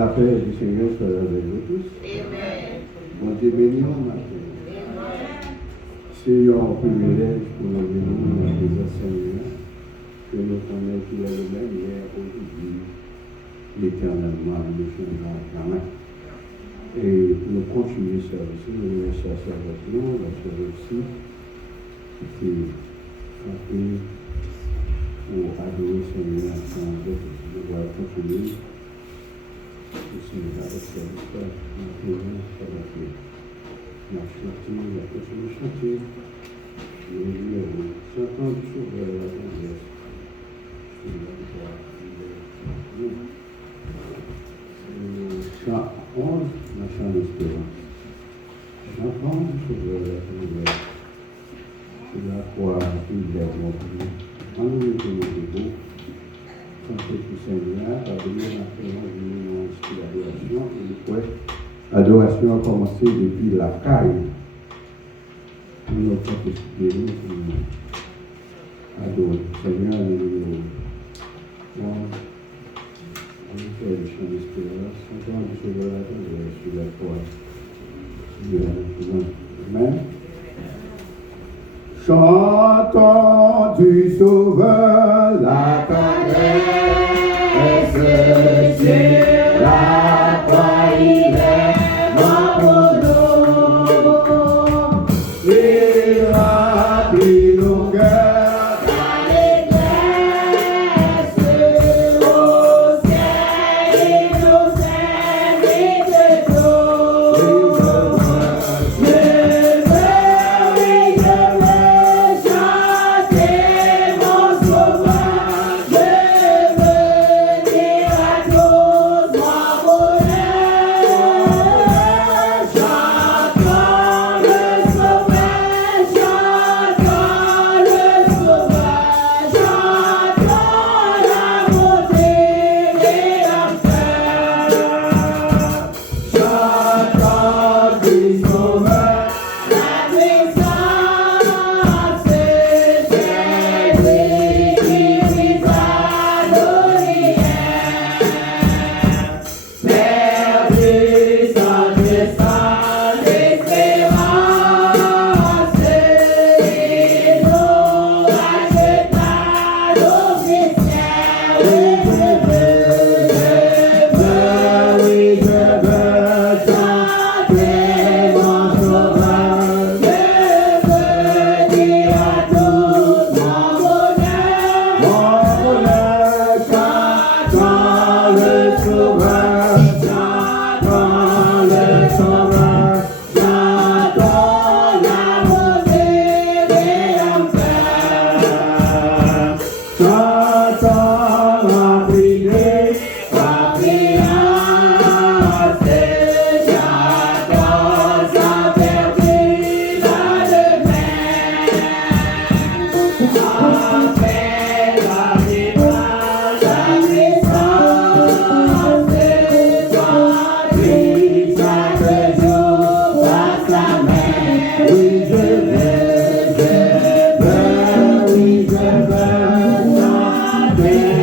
La paix du Seigneur soit avec nous tous. Bon Dieu béni nous matin. C'est un privilège pour nous venir dans les Seigneur, que nous connaissons qu'il est le même hier, aujourd'hui, l'éternellement, nous changera jamais. Et nous continuons ça aussi, nous cherchons avec nous, la chose aussi, qui fait pour adorer le Seigneur ensemble, nous allons continuer. Le Seigneur va rester avec toi, maintenant, ça va faire. La chantier, la prochaine chantier, le numéro 50 sur la tendresse. Je vais voir. 111, la chance d'espérance. 111 sur la tendresse. C'est la croix qu'il y a bon plus. En nous mettons nos debout. Seigneur, l'adoration a commencé depuis la caille. Nous avons fait adorer. Seigneur, nous Encore du chocolat sur la croix. Amen. Chantons du Sauveur la tendresse sur la croix, il est mort pour nous. Il remplit nos cœurs d'allégresse au ciel, il nous aime et de tout. Je veux chanter mon Sauveur, je veux dire à tous mon bonheur. Chantons le Sauveur, chantons le Sauveur, chantons la beauté des enfants. Chantons du Sauveur, la puissance, c'est lui qui brisera l'orient. Père puissant, descend l'espérance, il nous racheta nos mystères. Oui, je veux chanter mon Sauveur, je veux dire à tous mon bonheur. Chantons le Sauveur, chantons le Sauveur, chantons la beauté des enfants. Chantons la prière, la priance, chantons sans perdre la demeure. Appelle la défense, la puissance, sois-tu chaque jour par sa main. Oui, je veux chanter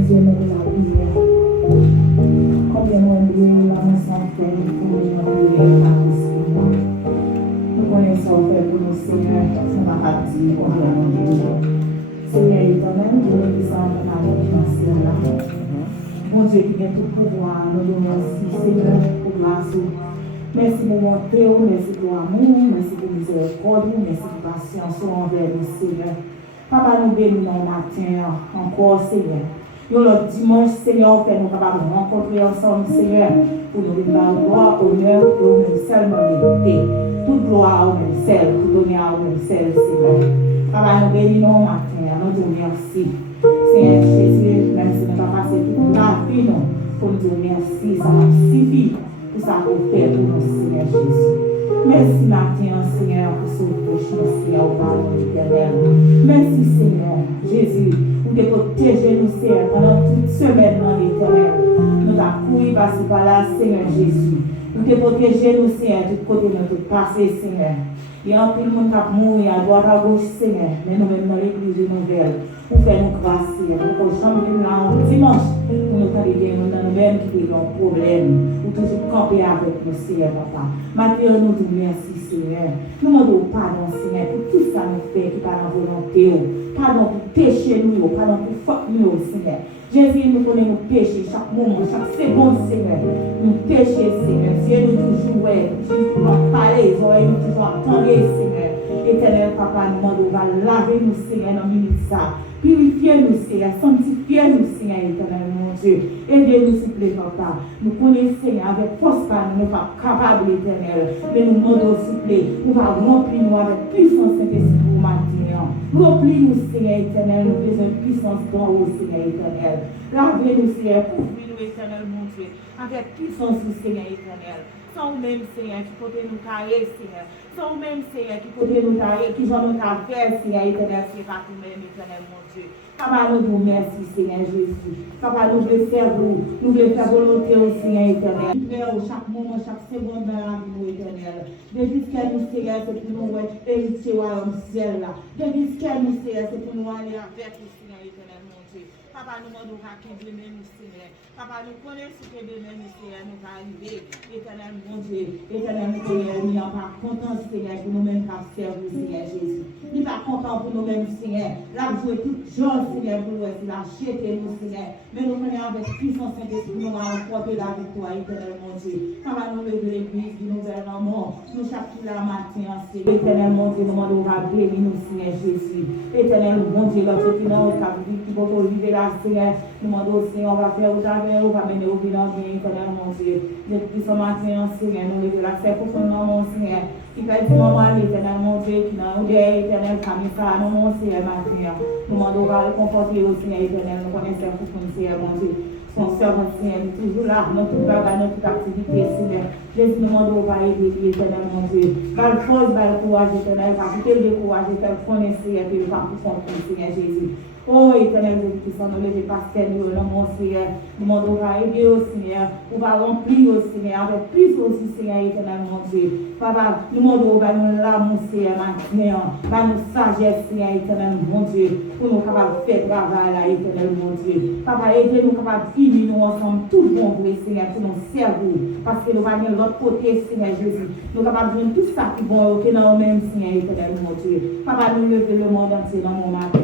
les yeux de la prière. Combien moi Dieu la maison fait pour nous prier la prière. Nous connaissons fait pour nous Seigneur, ça m'a pas dit combien mon Dieu. Seigneur éternel, Dieu qui s'en va dans le ciel là. Mon Dieu qui a tout pouvoir, nous te remercions Seigneur pour grâce. Merci pour mon Théo, merci pour l'amour, merci pour miséricorde, merci pour patience envers nous Seigneur. Papa, nous bénissons matin encore, Seigneur. Nous, le dimanche, Seigneur, fait nous capables de rencontrer ensemble, Seigneur, pour nous donner la gloire, honneur, et au même seul mérité. Toute gloire au même seul, tout honneur au même seul, Seigneur. Papa, nous bénissons matin, nous te remercions. Seigneur Jésus, même si nous n'avons pas passé toute la vie, pour nous dire merci, ça m'a suffi pour ça qu'on fait pour nous, Seigneur Jésus. Merci matin, Seigneur, pour ce prochain, Seigneur, au pardon éternel. Merci, Seigneur Jésus, pour te protéger nous, Seigneur, pendant toute semaine dans l'éternel. Nous avons couru par-ci par-là, Seigneur Jésus. Pour te protéger nous, Seigneur, du côté de notre passé, Seigneur. Il y a un peu de monde qui a mouru à droite à gauche, Seigneur, mais nous-mêmes dans l'église nouvelle, pour faire nous grâce, Seigneur, pour que jamais là en dimanche, pour nous arriver, nous-mêmes qui avons un problème, pour toujours camper avec nous, Seigneur, papa. Maintenant, nous te remercions, Seigneur. Nous demandons pardon, Seigneur, pour tout ça nous fait qui parle en volonté, pardon pour pécher nous, pardon pour faute nous, Seigneur. Jésus, nous connaissons nos péchés chaque moment, chaque seconde, Seigneur. Nous péchons, Seigneur. Dieu nous toujours, toujours parler, nous toujours attendre, Seigneur. Éternel Papa, nous demandons, va laver nous, Seigneur, dans minute ça. Purifiez-nous, Seigneur. Sanctifiez-nous, Seigneur, éternel, mon Dieu. Aidez-nous, s'il vous plaît, Papa. Nous connaissons, Seigneur, avec force, nous ne sommes pas capables, éternel. Mais nous demandons, s'il vous plaît, nous va remplir nous avec puissance Saint-Esprit pour maintenant. Remplis-nous, Seigneur, éternel, nous besoin de puissance d'en haut, Seigneur, éternel. Lavez-nous, Seigneur, couvrez-nous, éternel, mon Dieu, avec puissance, Seigneur, éternel. Sans même, Seigneur, qui peut nous carrer, Seigneur. Sans même, Seigneur, qui peut nous carrer, qui j'en ai faire, Seigneur, éternel, c'est pas tout-même, éternel, mon Dieu. Papa, nous vous remercions, Seigneur Jésus. Papa, nous voulons faire vous, nous voulons faire volonté au Seigneur éternel. Nous voulons chaque moment, chaque seconde dans la vie, éternel. Depuis ce qu'elle nous, Seigneur, c'est pour nous hériter au royaume ciel là. Depuis ce qu'elle nous, Seigneur, c'est pour nous aller avec le Seigneur éternel, mon Dieu. Papa, nous demandons à qui de nous, Seigneur. Papa, nous connaissons que de nous, Seigneur, nous va arriver. Éternel, mon Dieu. Éternel, nous Seigneur, nous n'avons pas content, Seigneur, pour nous-mêmes qu'à servir, Seigneur Jésus. Nous pas content pour nous-mêmes, Seigneur. Là, jouer toute chose, Seigneur, pour nous, la acheter nous, Seigneur. Mais nous prenons avec puissance Saint-Esprit, nous allons porter la victoire, éternel, mon Dieu. Papa, nous levons l'église, nous allons mort. Nous chaque la matin, Seigneur. Éternel, mon Dieu, nous demandons à bénir nous, Seigneur Jésus. Éternel, mon Dieu, l'autre qui n'a pas qui va vivre là, Seigneur. Nous demandons, Seigneur, on va faire au travail, on va mener au bilan, éternel, mon Dieu. Depuis ce matin, Seigneur, nous levons la fête pour son nom, Seigneur. Qui fait du moment, l'éternel, mon Dieu, qui n'a pas éternel, comme ça, non, mon Seigneur, matin. Nous demandons à réconforter au Seigneur, éternel, nous connaissons pour son Seigneur, mon Dieu. Son servant, Seigneur, est toujours là, dans toute bagarre, dans toute activité, Seigneur. Jésus, nous demandons à aider, éternel, mon Dieu. Par force, par le courage, éternel, par le courage, faire connaître, Seigneur, que le pas pour son Seigneur Jésus. Oh, éternel Jésus, qui sont nous lever pasteur, nous, mon Seigneur. Nous demandons à aider au Seigneur, on va remplir au Seigneur, avec plus aussi, Seigneur, éternel, mon Dieu. Papa, nous demandons à nous l'amour, Seigneur, maintenant, à nous sagesse, Seigneur, éternel, mon Dieu, pour nous capables de faire travail, là, éternel, mon Dieu. Papa, aidez-nous capables de finir, nous ensemble, tout bon vrai, Seigneur, pour nous servir, parce que nous allons de l'autre côté, Seigneur Jésus. Nous sommes capables de faire tout ça qui est bon, que nous même, Seigneur, éternel, mon Dieu. Papa, nous levons le monde entier dans mon matin.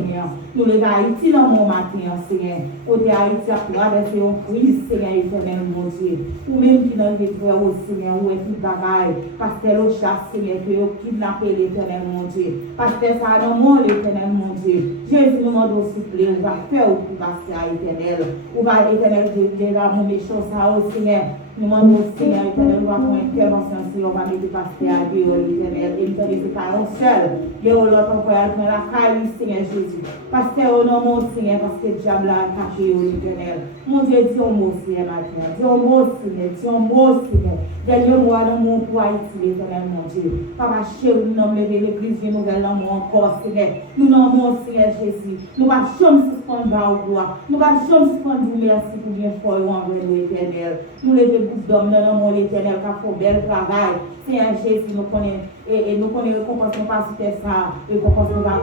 Nous levons Haïti dans mon matin, Seigneur. Côté Haïti a traversé une crise, Seigneur, éternel, mon Dieu. Ou même qui dans les frères, Seigneur, ou est tout bagaille, parce que le chasse, Seigneur, que vous kidnappez l'éternel, mon Dieu. Parce que ça a dans mon l'éternel, mon Dieu. Jésus nous demande aussi, on va faire au plus passer à l'éternel. On va l'éternel, déjà, mon méchant, ça, au Seigneur. Nous demandons au Seigneur, éternel, nous avons une intervention, si on va mettre passer à Dieu, l'éternel. Et nous ne c'est pas un seul. Dieu, l'autre, on peut aller dans la caille, Seigneur Jésus. Parce que au nom mon Seigneur, parce que le diable a attaqué l'éternel. Mon Dieu, dis un mot, Seigneur, maintenant. Dis un mot, Seigneur. Dis un mot, Seigneur. Dernier mot dans mon poids ici, l'éternel, mon Dieu. Papa, chéri, nous nommons l'église nouvelle dans mon encore, Seigneur. Nous nommons, Seigneur Jésus. Nous ne sommes pas suspendus au gloire. Nous ne sommes pas suspendus, merci pour bien faire envers l'éternel. Nous levons beaucoup d'hommes dans mon l'éternel, qui a fait bel travail. Seigneur Jésus, nous connaissons. Et nous connaissons récompense pas si c'est ça, récompense nous va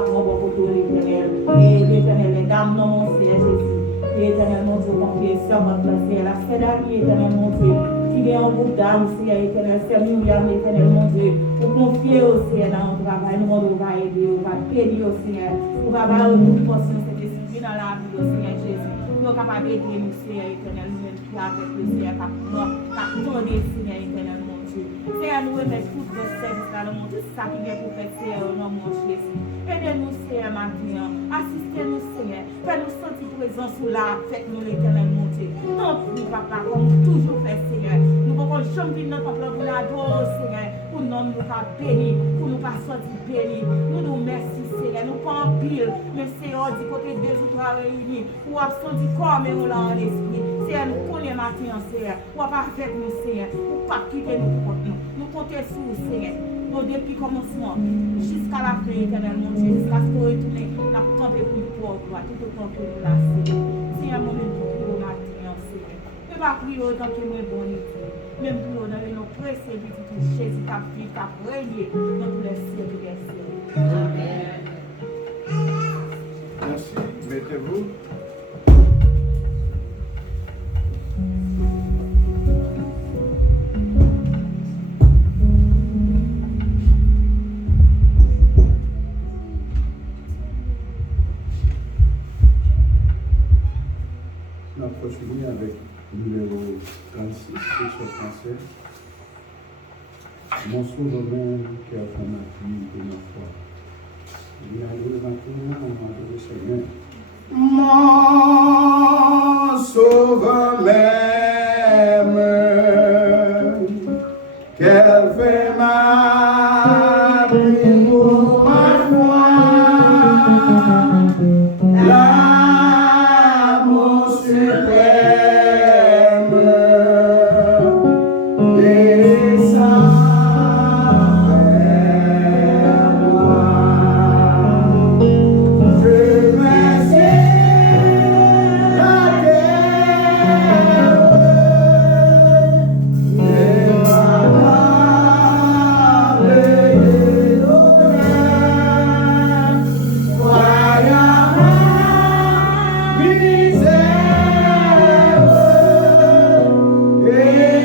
bon pour l'éternel. Et l'éternel, les dames, non, mon Seigneur Jésus. Et éternel mon Dieu, confier servante là, Seigneur, la Fédérie, éternel mon Dieu, qui est en groupe d'âme, Seigneur, éternel, Seigneur, Myriam, éternel mon Dieu, pour confier au Seigneur dans le travail, nous on va aider, on va bénir au Seigneur, on va avoir une portion de cet esprit dans la vie au Seigneur Jésus. Nous sommes capables d'aider nous, Seigneur, éternel, nous-mêmes qui avec le Seigneur, qui tourner, Seigneur, éternel mon Dieu. Seigneur, nous remettons tout le service dans le monde, ça qui vient pour faire, Seigneur, au nom de Jésus. Aidez-nous, Seigneur, maintenant. Assistez-nous, Seigneur. Fais-nous sentir présent sous la fête, nous, l'éternel, mon Dieu. Non plus, papa, comme toujours fait, Seigneur. Nous pouvons jamais venir dans notre peuple pour l'adorer, Seigneur. Pour nous, nous pas bénis, pour nous pas sortir bénis. Nous nous merci, Seigneur. Nous pas en pile, mais Seigneur, du côté deux ou trois réunis, ou absent du corps, mais on l'a en esprit. Seigneur, nous connaissons maintenant, Seigneur. Ou pas avec nous, Seigneur. Ou pas quitter nous pour nous. Nous comptons sur vous, Seigneur. Depuis le commencement, jusqu'à la fin, éternel, mon Dieu, jusqu'à ce qu'on retourne, la camper pour le port, tout autant que nous la Seigneur. Seigneur, moi-même, pour le matin, Seigneur. Je ne vais pas prier autant que moi, bon Dieu. Même pour nous, dans les noms précieux de Jésus, ta vie, ta régné dans tous les siècles des siècles. Amen. Merci, mettez-vous. On va continuer avec le numéro 36, Christophe Français. Mon sauveur qui a fait ma vie et ma foi. Il y a le matin, on va le Seigneur. Mon sauveur m'aime, qu'elle fait ma vie pour ma foi. L'amour suprême descend vers moi. Je m'assieds la terre et ma table est l'odeur. Voyant ma misère et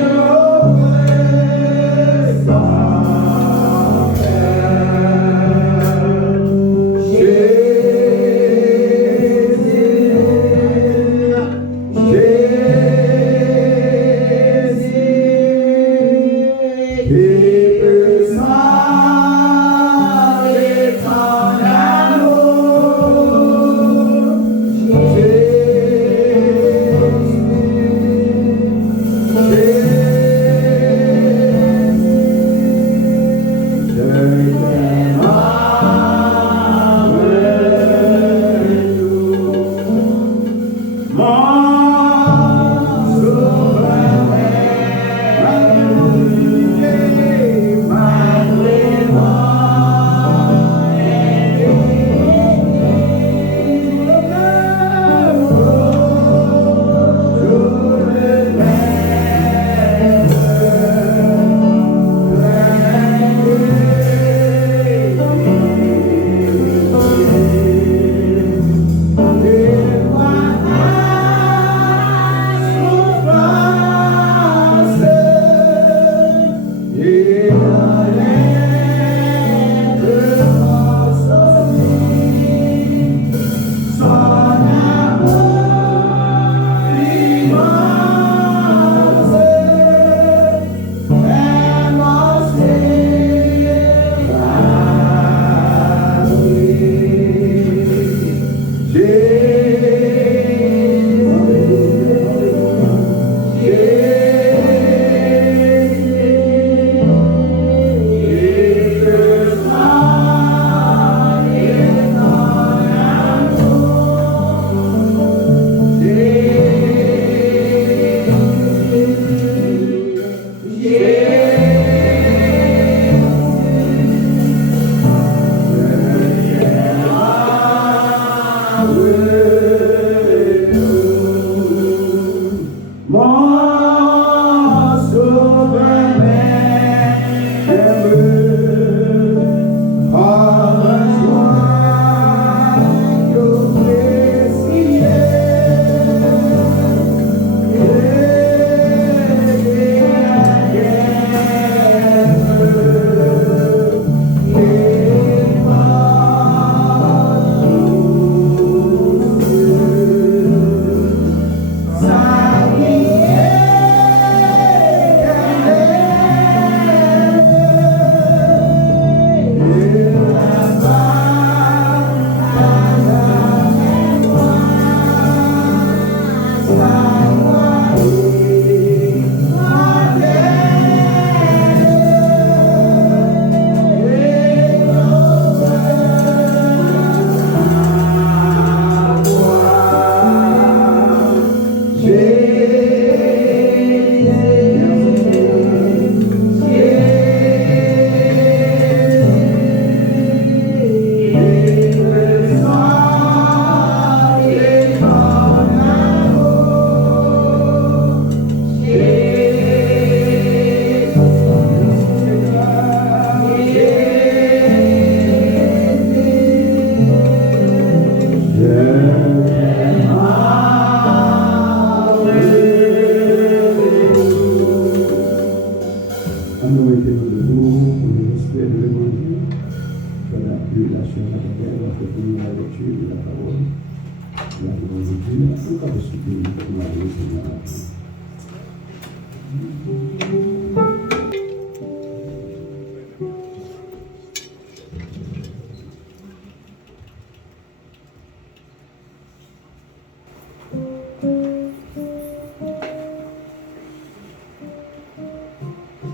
Je suis béni pour ma vie, Seigneur.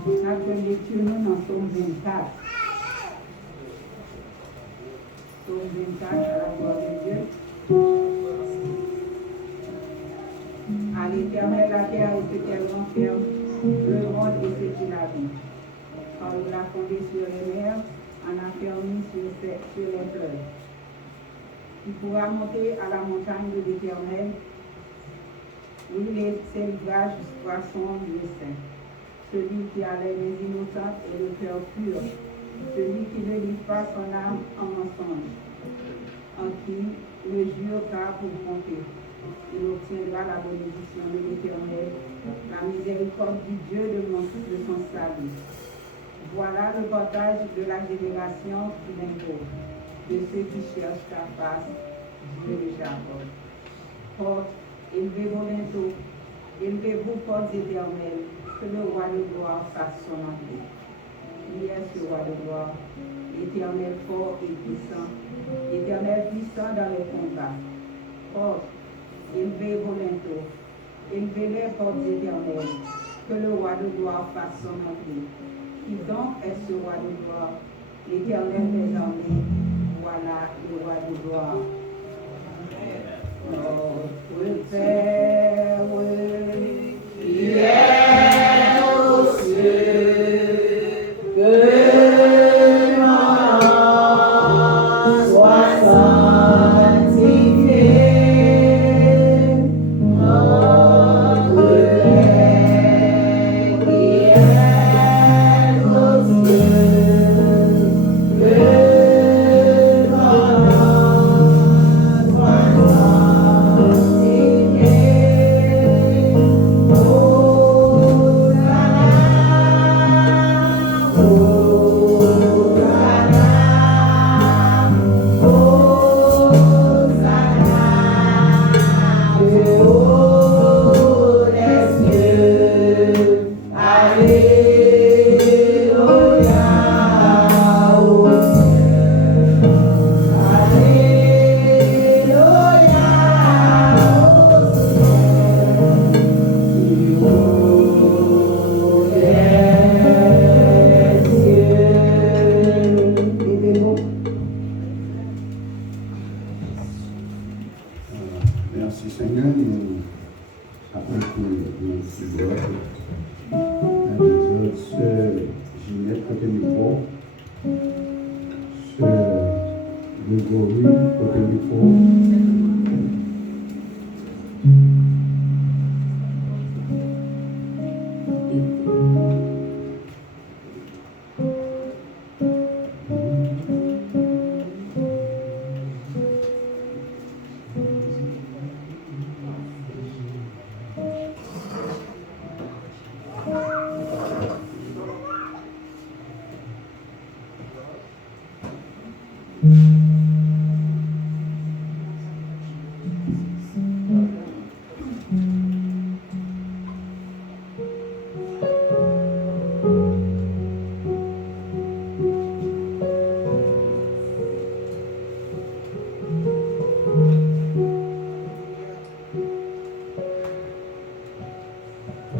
Notre lecture nous dans Somme 24. Somme 24, à la gloire de Dieu. À l'Éternel, la terre était tellement ferme, le monde était la vie. Quand il a fondé sur les mers, en a fermé sur les fleuves. Il pourra monter à la montagne de l'Éternel, où ses rivages poissons du sein. Celui qui a les mains innocentes et le cœur pur, celui qui ne livre pas son âme en mensonge, en qui ne jure pas pour compter. Il obtiendra la bénédiction de l'Éternel, la miséricorde du Dieu de son salut. Voilà le partage de la génération qui l'invoque, de ceux qui cherchent ta face, Dieu de Jacob. Porte, élevez-vous bientôt, élevez-vous, portes éternelles, que le roi de gloire fasse son entrée. Il est ce roi de gloire, éternel fort et puissant dans les combats. Porte, élevez-vous bientôt, élevez-les portes éternelles, que le roi de gloire fasse son entrée. Qui donc est ce roi de gloire? L'Éternel des armées, voilà le roi de gloire. Notre Père, qui est aux cieux, que ton nom soit sanctifié. Notre Père, qui est aux cieux, que ton nom soit sanctifié. Merci Seigneur, nous appelons pour notre gloire. Les autres, sœur Ginette, côté micro. Sœur Grégory, côté micro.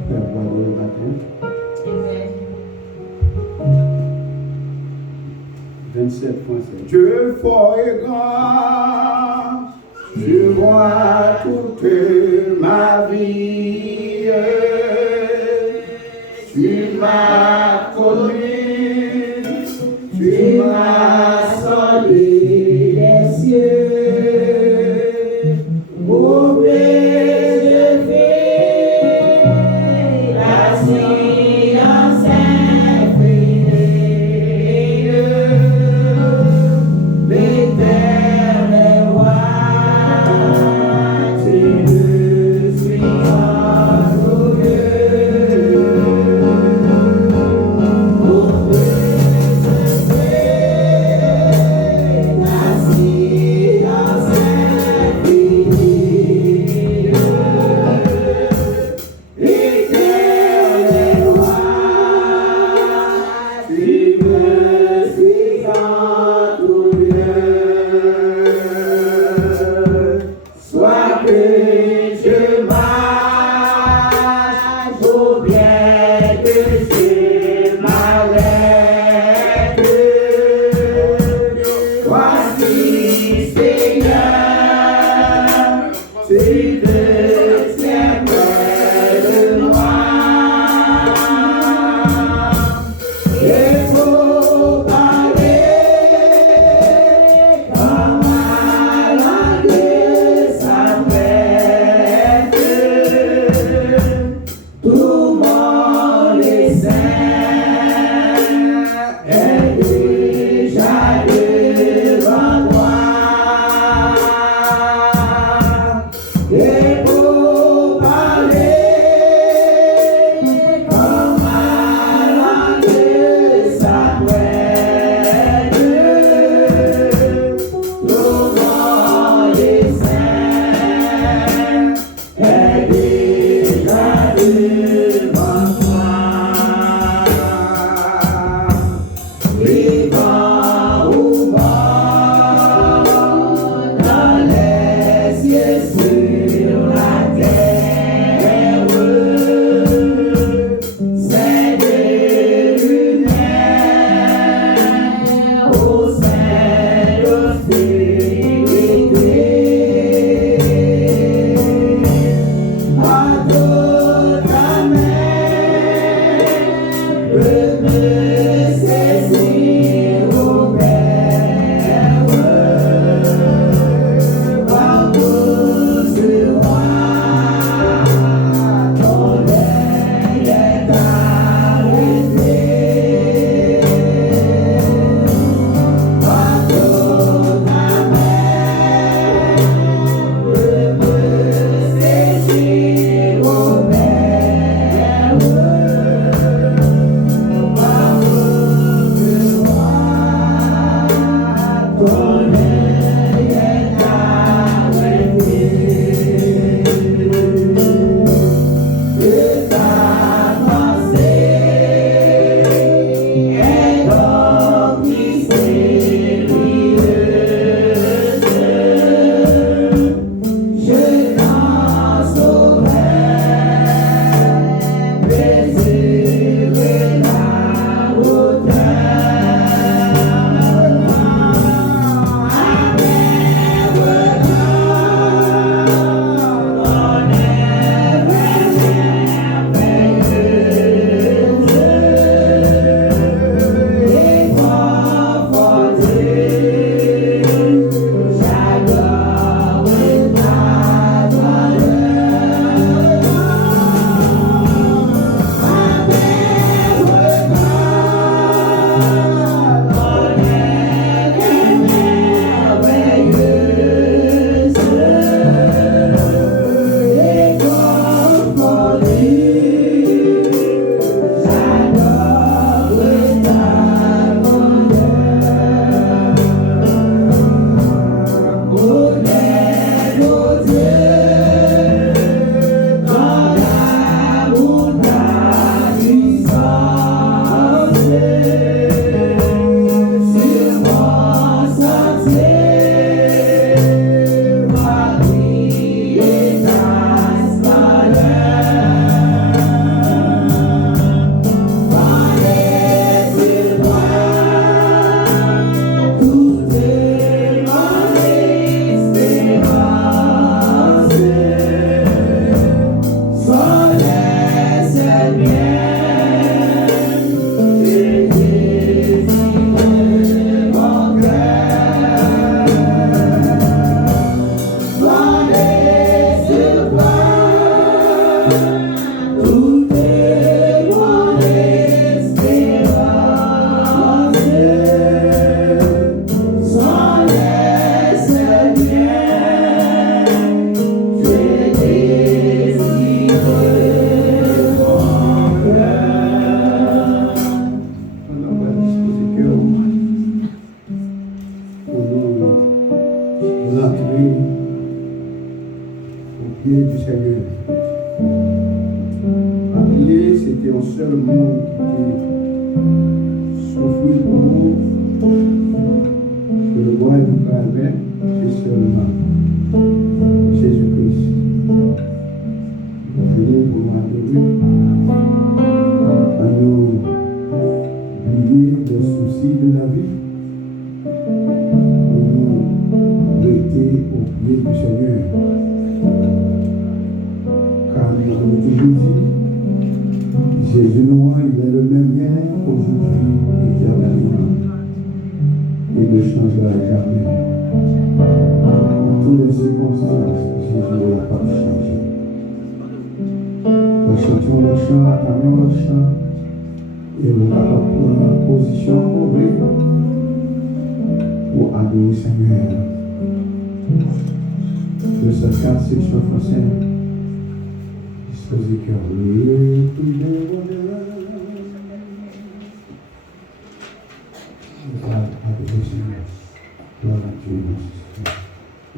Père, bravo le matin. 27 français. Dieu fort et grand, tu vois toute ma vie. Tu m'as connu, tu m'as sorti des cieux. Mauvais de vie, la science infinie. L'éternel roi, tu le suis.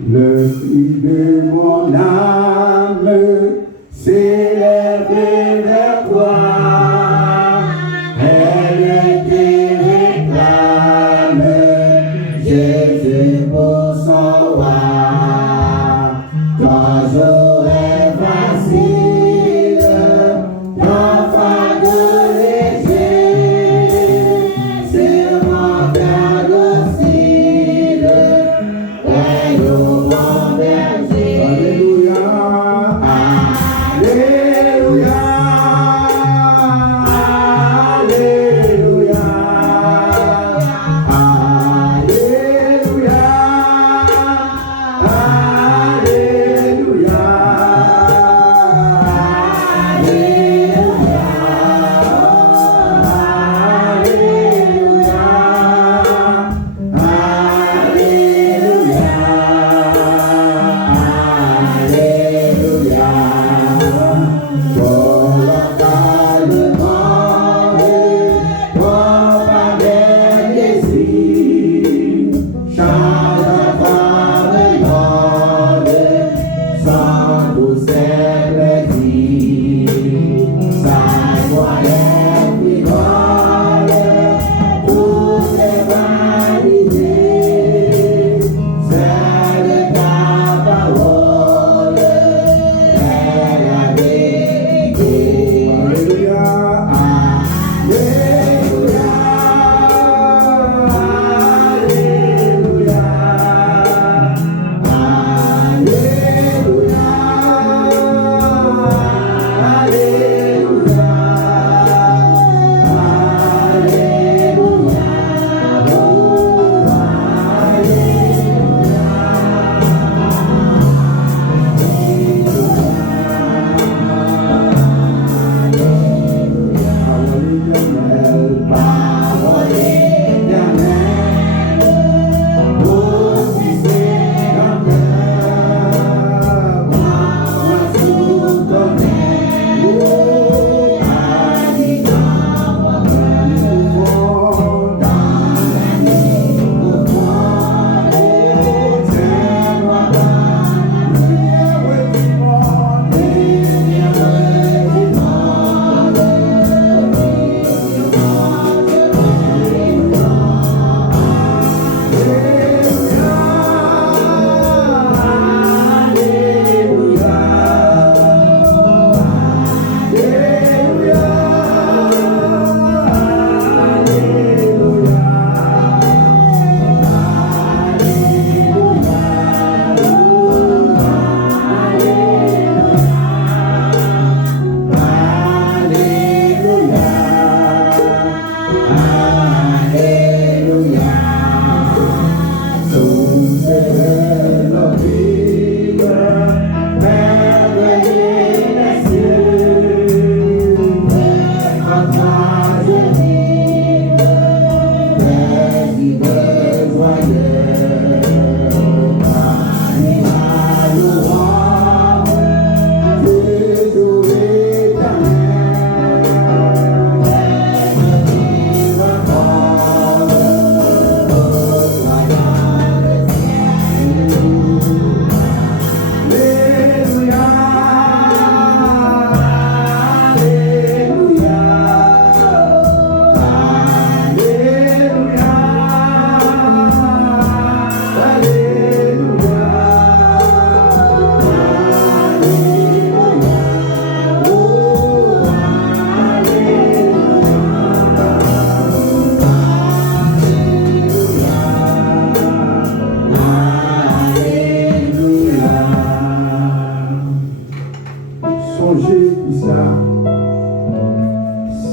Le cri de mon âme s'élever vers toi. Elle te réclame, Jésus pour son roi. Ton jour est facile, ton fardeau léger, sur mon cœur docile, et au bon berger. Alléluia, Alléluia, Alléluia, Alléluia, Alléluia,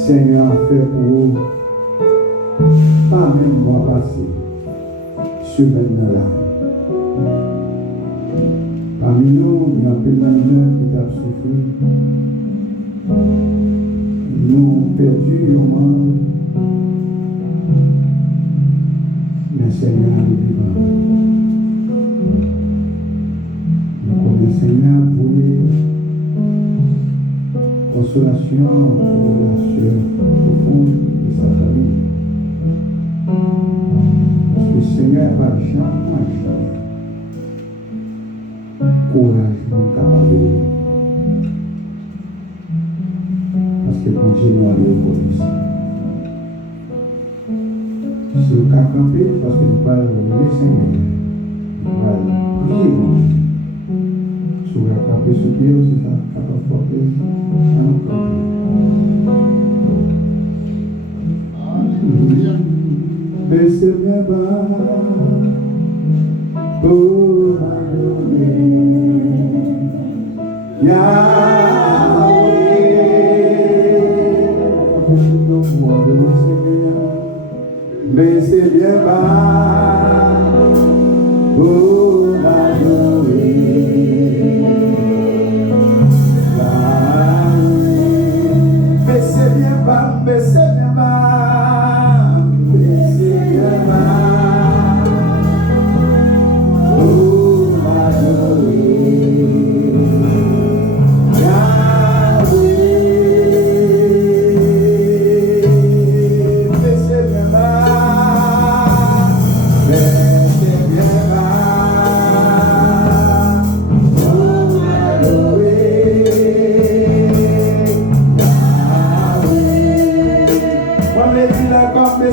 Seigneur a fait pour vous, pas même mois passé, semaine là. Parmi nous, il y a un peu d'honneur qui t'a souffert. Nous perdu au monde, mais Seigneur est vivant. Nous connaissons Seigneur pour consolation pour la sueur profonde de sa famille. Parce que le Seigneur va jamais courage pour capable. que ton genou a le police. Si vous pouvez camper, parce que nous parlons de Seigneur, nous allons prier. Si vous pouvez camper sur pied, c'est ça, capable de porter, allons camper. Baissez bien bas, pour m'adorer. Mais c'est bien bas pour m'adorer. Mais c'est bien bas, mais c'est bien bas, mais c'est bien bas pour m'adorer.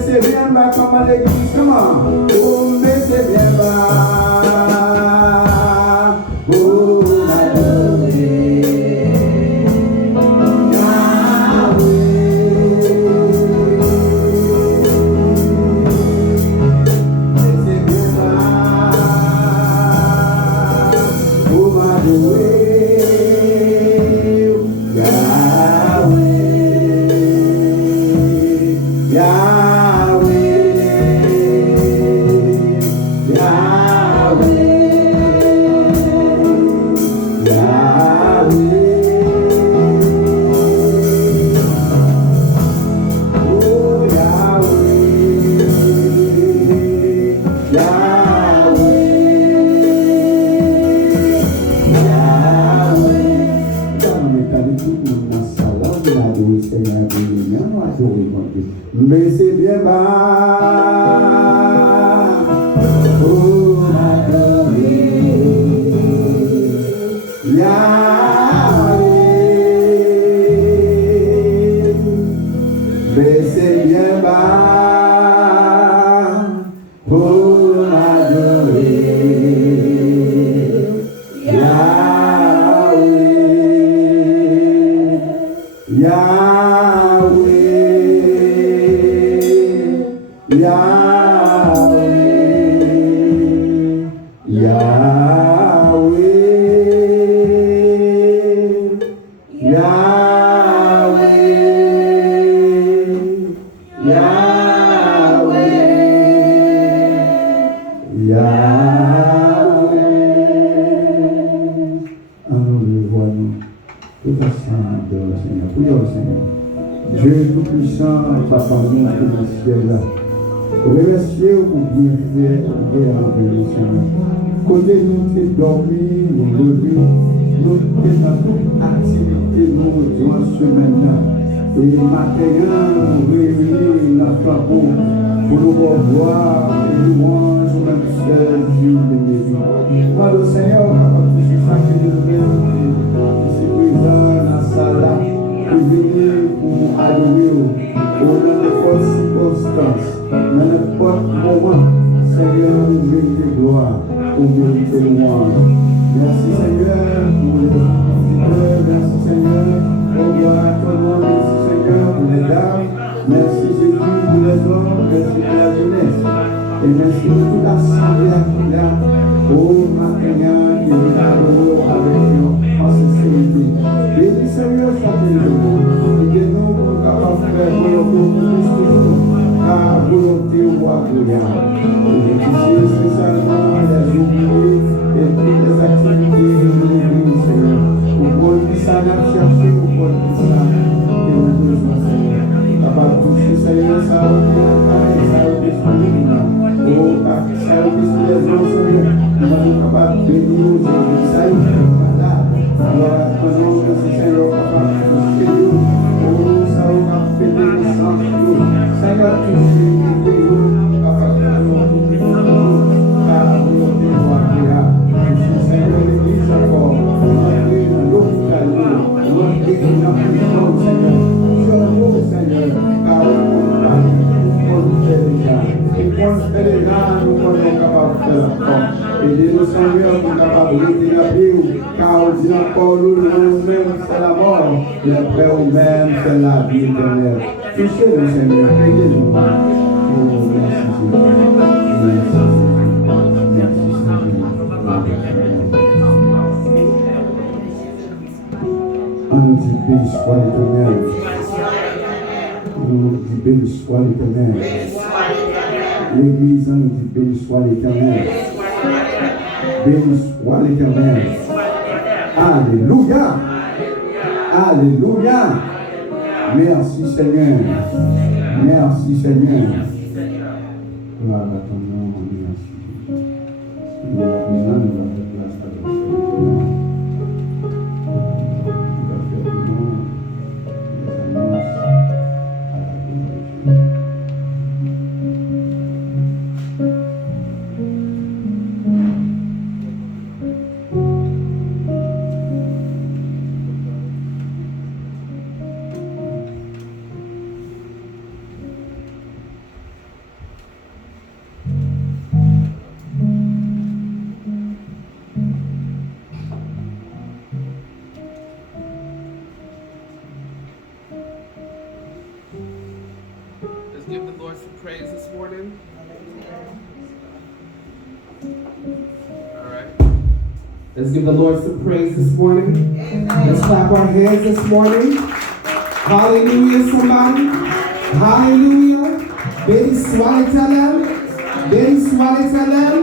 C'est bien bas comme à l'église, comment? Oh, mais c'est bien bas. Oh, m'adorer. Yahweh. C'est bien bas. Oh, m'adorer. Mais c'est bien bas pour m'adorer. Yahweh. Mais c'est bien bas pour m'adorer. Yahweh. Yahweh. Dieu tout-puissant, Papa, nous, dans le ciel là. Remercier pour bien faire, pour bien enlever le Seigneur. Côté nous, c'est dormir, nous lever, nous sommes dans toute activité, nous, durant ce semaine-là. Et maintenant, nous réunir dans notre pour nous revoir et nous rendre sur notre seul Dieu de Jésus. Moi, le Seigneur, capable de tout ça que nous faisons, ici présent dans la salle là, pour venir pour adorer au dans n'importe circonstance, dans n'importe moment, Seigneur, nous méritons gloire, nous méritons louange. Merci Seigneur pour les visiteurs, merci Seigneur pour gloire à ton nom, merci Seigneur pour les dames, merci Jésus pour les hommes, merci pour la jeunesse, et merci pour toute l'assemblée qui est là, oh matin, qui est adorer avec nous en sincérité. Béni Seigneur, chantez-le. Et nous, pour capable de faire car volonté au roi Gloria. Et spécialement les oubliés et toutes les activités de l'église, Seigneur. Pour qu'on puisse aller chercher, pour qu'on puisse aller et nous besoin, Seigneur. Capable de toucher, Seigneur, ça a été la taille, ça a été disponible. Oh, car ça a été sur les gens, Seigneur. Nous sommes capables de bénir aux églises, ça a été malade. Alors, maintenant, que c'est Seigneur capable de toucher nous. Oh, ça a fait des naissances, Seigneur, tu sais, capable de nous, car nous devons voir Seigneur, l'église encore, l'hôpital, l'hôpital, Seigneur. nous capables de faire la forme. Aidez-nous, Seigneur, pour capables de rester la vie, car on dit encore nous-mêmes, c'est la mort. Les frères nous-mêmes, c'est la vie éternelle. Touchez-nous, Seigneur, aidez-nous. Oh, merci, on nous dit béni soit l'Éternel. On nous dit béni soit l'Éternel. L'Église, on nous dit béni soit l'Éternel. Béni soit l'Éternel. Alléluia. Alléluia. Merci Seigneur. Merci Seigneur. Gloire à ton nom, merci. Nous avons fait place à ton Seigneur. Give the Lord some praise this morning. All right. Let's give the Lord some praise this morning. Let's clap our hands this morning. Hallelujah, somebody. Hallelujah. Béni soit l'Éternel. Béni soit l'Éternel.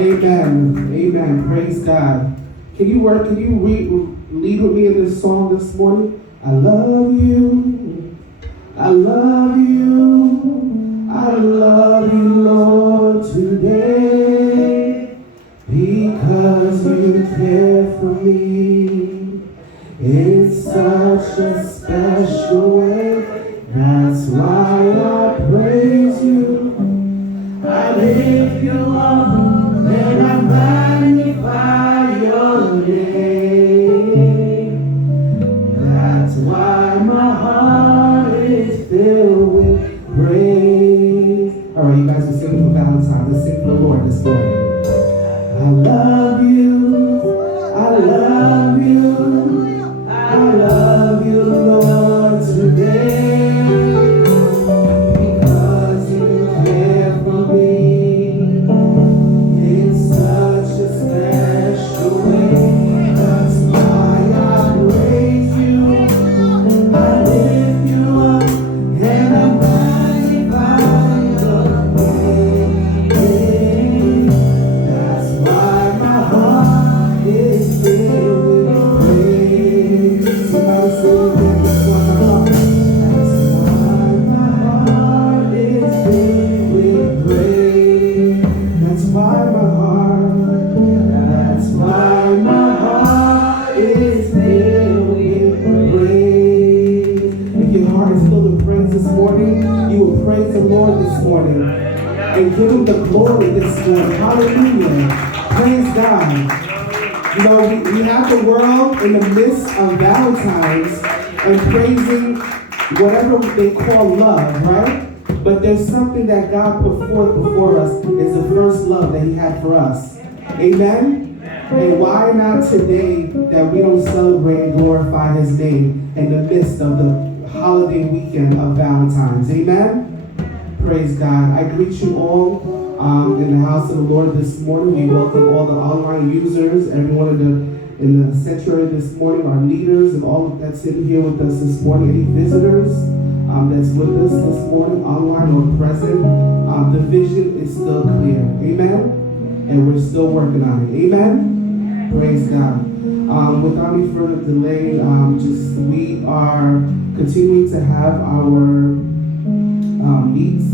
Amen. Amen. Praise God. Can you lead with me in this song this morning? I love you. I love you, Lord, today, because you care for me in such a special way. That's why I praise you, I lift you up, and I magnify your name. That's why my heart is filled with praise. All right, you guys are singing for Valentine. Let's sing for the Lord this morning. I love you. I love you. I love you, Lord, today. Because you care for me in such a special way. That's why I praise you. I lift you up and I magnify your name. That's why my heart is filled with praise. Somebody say that. That's why my heart. That's why my heart is filled with praise. That's why my heart. That's why my heart is filled with praise. If your heart is filled with praise this morning, you will praise the Lord this morning and give him the glory this morning. Hallelujah. Praise God. You know, we have the world in the midst of Valentine's and praising whatever they call love, right? But there's something that God put forth before us is the first love that he had for us. Amen? And why not today that we don't celebrate and glorify his name in the midst of the holiday weekend of Valentine's? Amen? Praise God. I greet you all in the house of the Lord this morning. We welcome all the online users, everyone in the sanctuary this morning, our leaders and all that's sitting here with us this morning, any visitors that's with us this morning, online or present. The vision is still clear. Amen? And we're still working on it. Amen? Praise God. Without any further delay, we are continuing to have our meets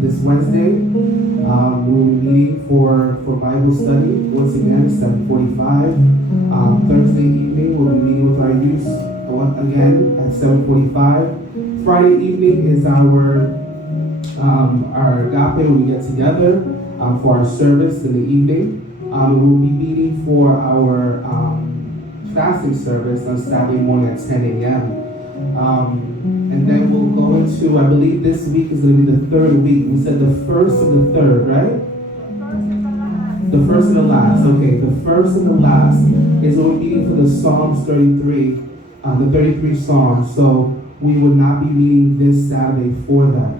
this Wednesday. We'll be meeting for Bible study once again, 7:45. Thursday evening, we'll be meeting with our youth again at 7:45. Friday evening is our agape when we get together for our service in the evening. We'll be meeting for our fasting service on Saturday morning at 10 a.m. And then we'll go into, I believe this week is going to be the third week. We said the first and the third, right? The first and the last. Okay, the first and the last is we're meeting for the Psalms 33, the 33 Psalms. So we would not be meeting this Saturday for that.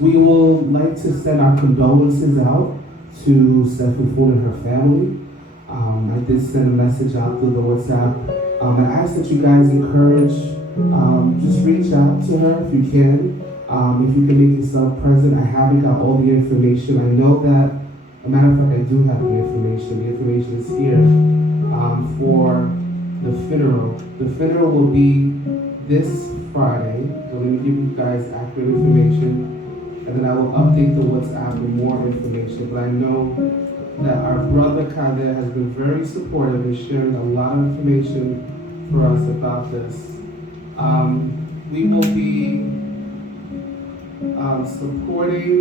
We will like to send our condolences out to Stephanie Ford and her family. I did send a message out through the WhatsApp. I ask that you guys encourage, just reach out to her if you can. If you can make yourself present. I haven't got all the information. I know that, as a matter of fact, I do have the information. The information is here for the funeral. The funeral will be this Friday. So let me give you guys accurate information. And then I will update the WhatsApp with more information. But I know that our brother Kader has been very supportive in sharing a lot of information for us about this. We will be supporting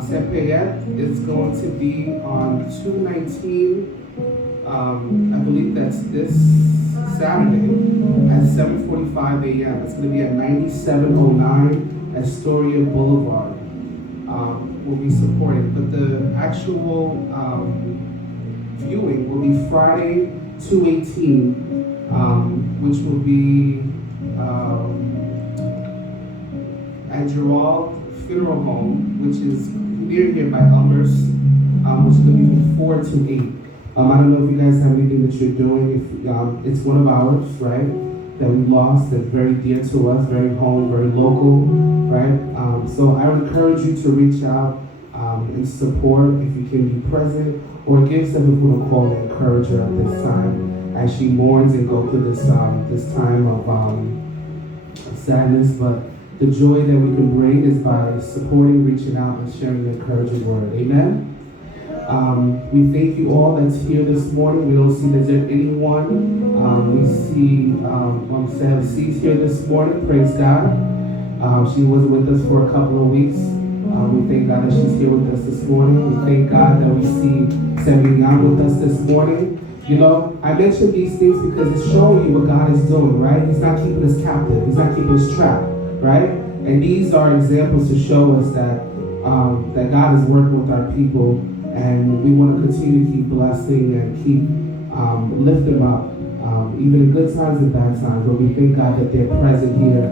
Saint-Payette. It's going to be on 2/19. I believe that's this Saturday at 7:45 a.m. It's going to be at 9709 Astoria Boulevard. Will be supported, but the actual viewing will be Friday 2/18, which will be at Gerald Funeral Home, which is near here by Elmers, which is going to be from 4 to 8. I don't know if you guys have anything that you're doing. If it's one of ours, right, that we lost, that's very dear to us, very home, very local, right? So I would encourage you to reach out and support if you can be present, or give someone a call and encourage her at this time as she mourns and go through this this time of sadness. But the joy that we can bring is by supporting, reaching out, and sharing the encouraging word. Amen. We thank you all that's here this morning. We don't see that there anyone. We see Sam C's here this morning. Praise God. She was with us for a couple of weeks. We thank God that she's here with us this morning. We thank God that we see Sam Young with us this morning. You know, I mention these things because it's showing you what God is doing, right? He's not keeping us captive. He's not keeping us trapped, right? And these are examples to show us that that God is working with our people. And we want to continue to keep blessing and keep lifting them up, even in good times and bad times. But we thank God that they're present here.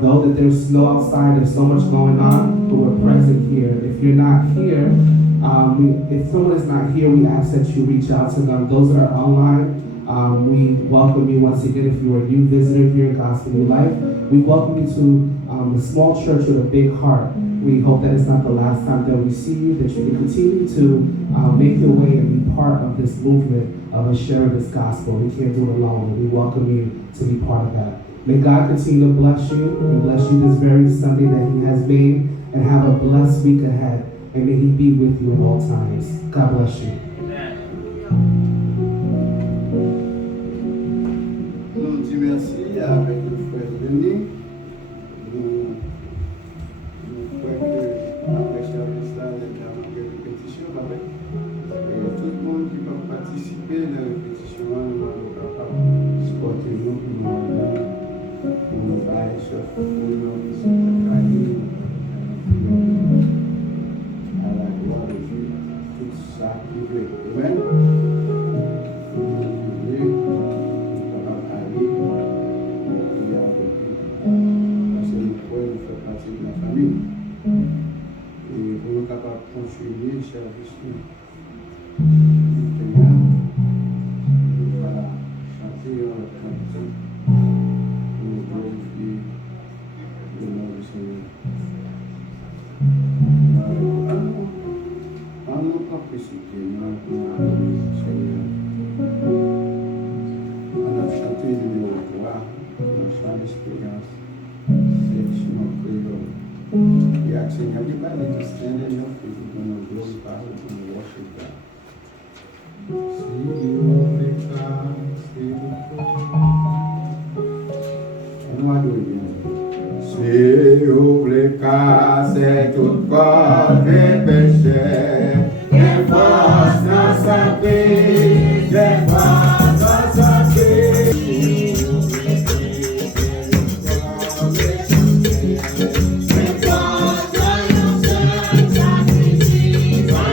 Though that there's snow outside, there's so much going on, but we're present here. If you're not here, if someone is not here, we ask that you reach out to them. Those that are online, we welcome you once again. If you're a new visitor here in Gospel New Life, we welcome you to the small church with a big heart. We hope that it's not the last time that we see you, that you can continue to make your way and be part of this movement of us sharing this gospel. We can't do it alone. We welcome you to be part of that. May God continue to bless you and bless you this very Sunday that He has made, and have a blessed week ahead. And may He be with you at all times. God bless you. Nous disons merci avec le frère Denis. Tout le monde qui va participer à la répétition, nous allons capable supporter nous pour nous faire chef, pour nous gagner à la gloire de Dieu, tout ça qui veut. Amen. Parce que nous pouvons faire partie de la famille. Et pour nous capables de continuer le service. Voilà, chanter en cantique pour glorifier le nom du Seigneur. Allons apprécier notre Seigneur. On a chanté le numéro 3, notre chant d'espérance, section créole. Et à Seigneur, il va aller to stand in your feet when you glorify and worship God. Si ouvre c'est tout corps des péchés, des forces dans sa vie, des forces dans sa vie. Des forces dans nos sacrifices.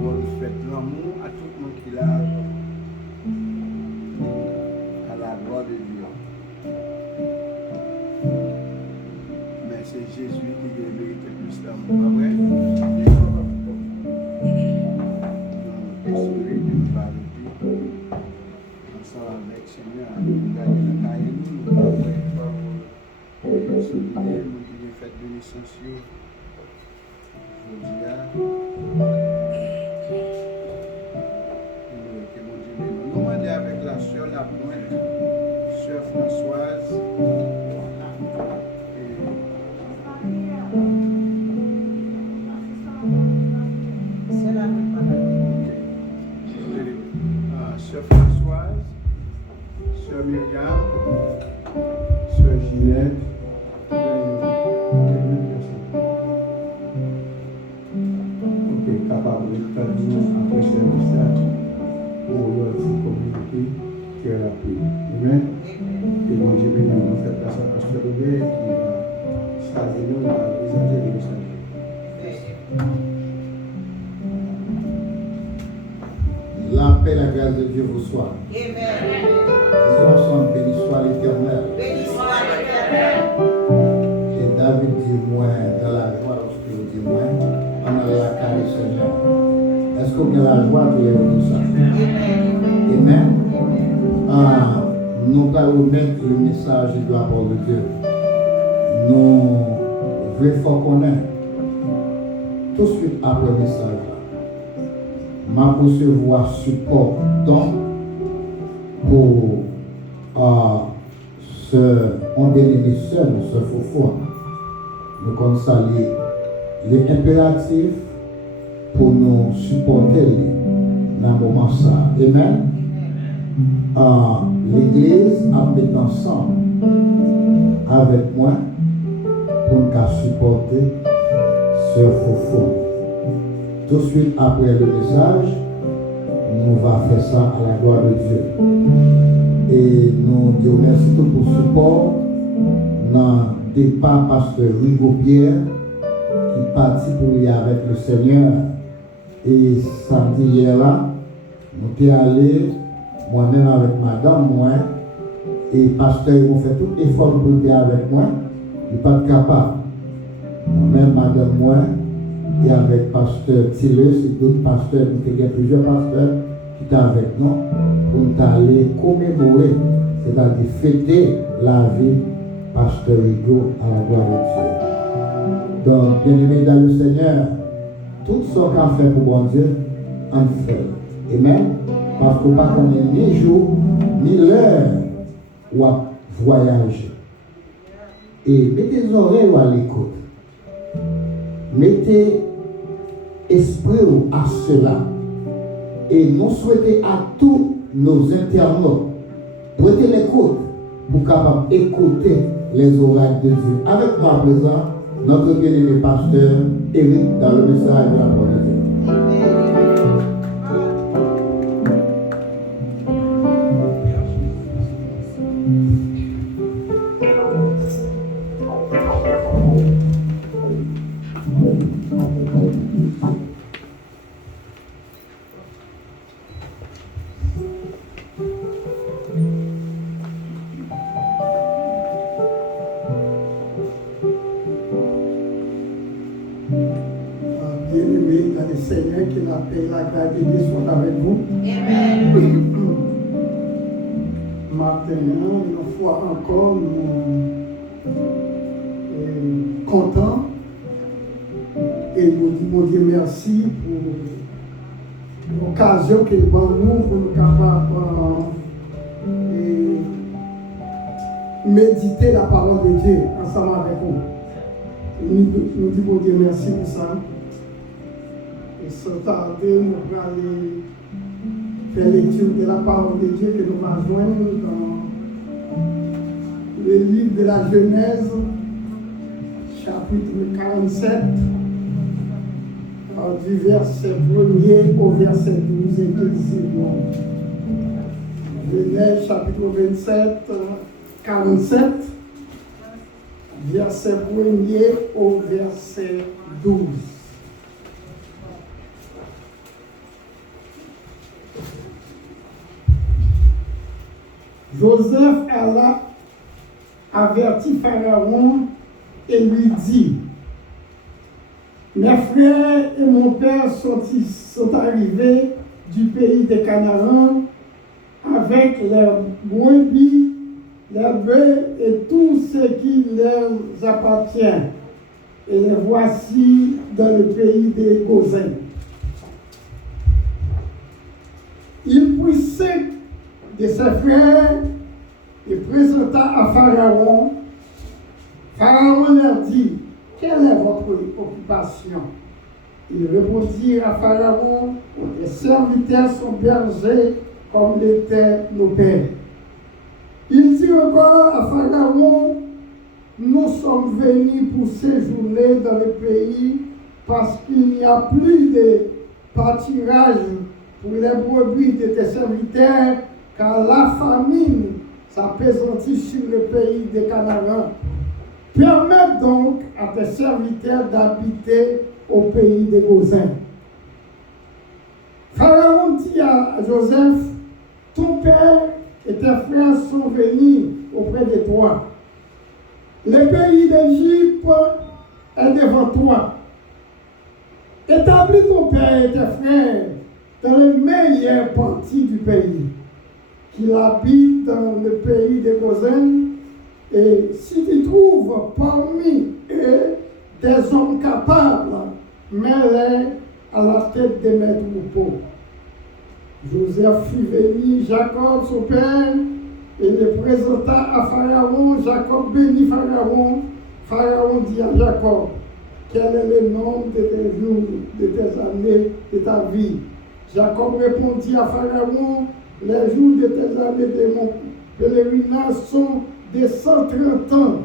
On fait l'amour à tout le monde qui l'a. À la gloire de Dieu. Mais c'est Jésus qui a mérité plus d'amour. Pas vrai? Esprit de nous parler. Ensemble avec le Seigneur, nous gagner la caille, nous souligner, nous qui avons fait de naissance. Nous demandons avec la sœur la pointe, sœur Françoise. C'est la même Sœur Françoise, sœur Myriam, sœur Ginette. Capable de traduire après ces messages pour leur communauté qui est la paix. Amen. Et mon Dieu béni, on fait place à Pasteur Robert qui va charger nous de présenter les messages. La paix, la grâce de Dieu vous soit. Disons ensemble, béni soit l'Éternel. Et David dit moins dans la joie lorsque vous dit moins. On a la carrière Seigneur. Est-ce qu'on a la joie de les tout ça? Amen. Nous allons mettre le message de la parole de Dieu. Nous voulons connaître tout de suite après le message. Ma recevoir support donc pour ce on bien-aimé seul, ce faux. Nous consaler les impératifs pour nous supporter dans le moment ça. Amen. L'église a mis ensemble avec moi pour nous supporter ce faux. Tout de suite après le message, nous allons faire ça à la gloire de Dieu. Et nous disons merci tout pour le support dans le départ pasteur Rigo Pierre qui partit pour y avec le Seigneur. Et samedi hier là, nous sommes allés, moi-même avec madame, moi, et pasteur, ils ont fait tout effort pour être avec moi, il n'est pas capable. Moi-même, madame, moi, et avec pasteur Tillus et d'autres pasteurs, nous avons plusieurs pasteurs qui étaient avec nous pour nous aller commémorer, c'est-à-dire fêter la vie pasteur Rigo à la gloire de Dieu. Donc, bien-aimés dans le Seigneur, tout ce qu'on a fait pour bon Dieu, on fait. Amen. Parce qu'on ne peut pas connaître ni jour, ni l'heure où on voyage. Et mettez les oreilles à l'écoute. Mettez esprit à cela. Et nous souhaitons à tous nos internautes prêter l'écoute pour capable écouter les oracles de Dieu. Avec moi à présent, notre bien-aimé pasteur Éric dans le message de la parole de Dieu. Bien-aimés dans le Seigneur, qui la paix, la grâce de Dieu soit avec vous. Amen. Maintenant, une fois encore, nous contents et nous disons Dieu merci pour l'occasion qu'il nous pour nous capables méditer la parole de Dieu ensemble avec vous. Nous disons Dieu merci pour ça. Et sans tarder, nous allons aller faire lecture de la parole de Dieu que nous allons joindre dans le livre de la Genèse, chapitre 47, du verset 1er au verset 12 et 12. Genèse, chapitre 47, verset 1er au verset 12. Joseph alla avertit Pharaon et lui dit, mes frères et mon père sont arrivés du pays des Canaan avec leurs brebis, leurs bœufs et tout ce qui leur appartient. Et les voici dans le pays des Gosens. Il prit 5 de ses frères et présenta à Pharaon. Pharaon leur dit, quelle est votre occupation? Ils répondirent à Pharaon, les serviteurs sont bergers comme l'étaient nos pères. Il dit encore à Pharaon, nous sommes venus pour séjourner dans le pays parce qu'il n'y a plus de pâturage pour les brebis de tes serviteurs, car la famine s'appesantit sur le pays des Canaan. Permets donc à tes serviteurs d'habiter au pays des Gosens. Pharaon dit à Joseph, ton père et tes frères sont venus auprès de toi. Le pays d'Égypte est devant toi. Établis ton père et tes frères dans les meilleures parties du pays, qu'il habite dans le pays des Gosens. Et si tu trouves parmi eux des hommes capables, mets-les à la tête de mes troupeaux. Joseph fit venir Jacob, son père, et le présenta à Pharaon. Jacob bénit Pharaon. Pharaon dit à Jacob, quel est le nombre de tes jours, de tes années, de ta vie? Jacob répondit à Pharaon, les jours de tes années de mon pèlerinage sont de 130 ans.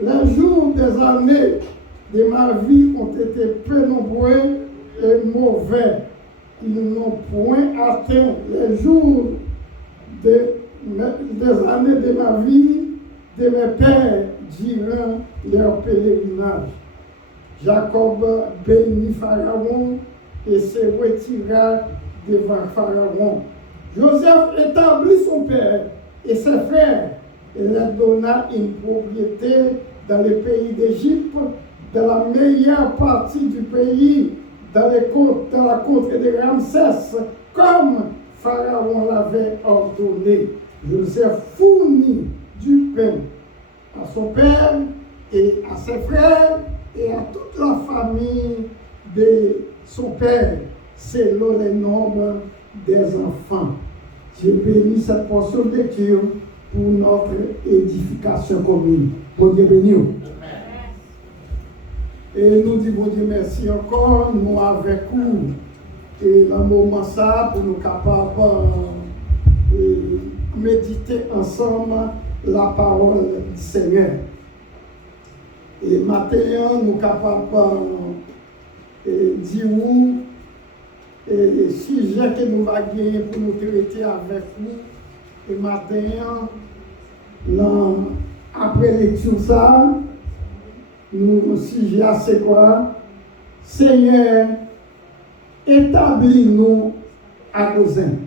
Les jours des années de ma vie ont été peu nombreux et mauvais. Ils n'ont point atteint les jours des années de ma vie, de mes pères, durant leur pèlerinage. Jacob bénit Pharaon et se retira devant Pharaon. Joseph établit son père et ses frères et leur donna une propriété dans le pays d'Égypte, dans la meilleure partie du pays, dans la contrée de Ramsès, comme Pharaon l'avait ordonné. Joseph fournit du pain à son père et à ses frères et à toute la famille de son père, selon le nombre des enfants. J'ai béni cette portion de lecture pour notre édification commune. Bon Dieu béni. Et nous disons Dieu merci encore, nous avec vous, et le moment ça pour nous capables de méditer ensemble la parole du Seigneur. Et maintenant, nous sommes capables de dire et sujet que nous allons gagner pour nous traiter avec nous. Et maintenant, après lecture ça, nous sujet c'est quoi? Seigneur, établis-nous à Gosens.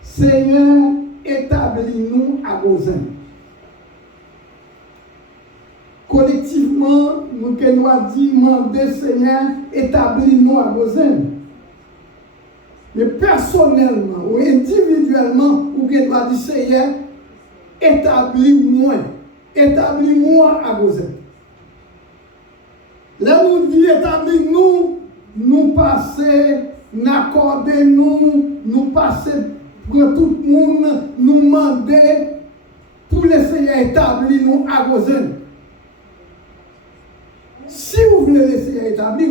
Seigneur, établis-nous à Gosens. Collectivement, nous devons demander, Seigneur, établis-nous à Gosens. Mais personnellement ou individuellement, nous devons dire, Seigneur, établis-moi à Gosens. Là, nous disons, établis-nous, nous passer, n'accorder nous passer pour tout le monde, nous demander pour le Seigneur établir nous à Gosens. Si vous voulez laisser établir,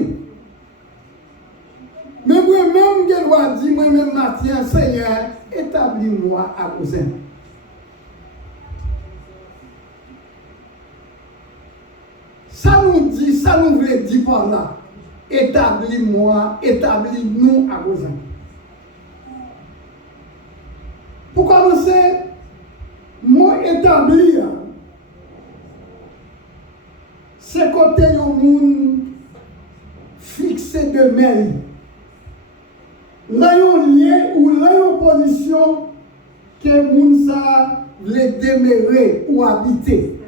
mais moi-même, je dois dire, moi-même, Mathieu, Seigneur, établis-moi à Gosens. Ça nous dit, ça nous veut dire par là, établis-moi, établis-nous à Gosens. Pour commencer, moi établir, c'est côté du monde fixé de main. Là, il y a un lien ou là, il y a une position que moun sa vle demeurer ou habiter.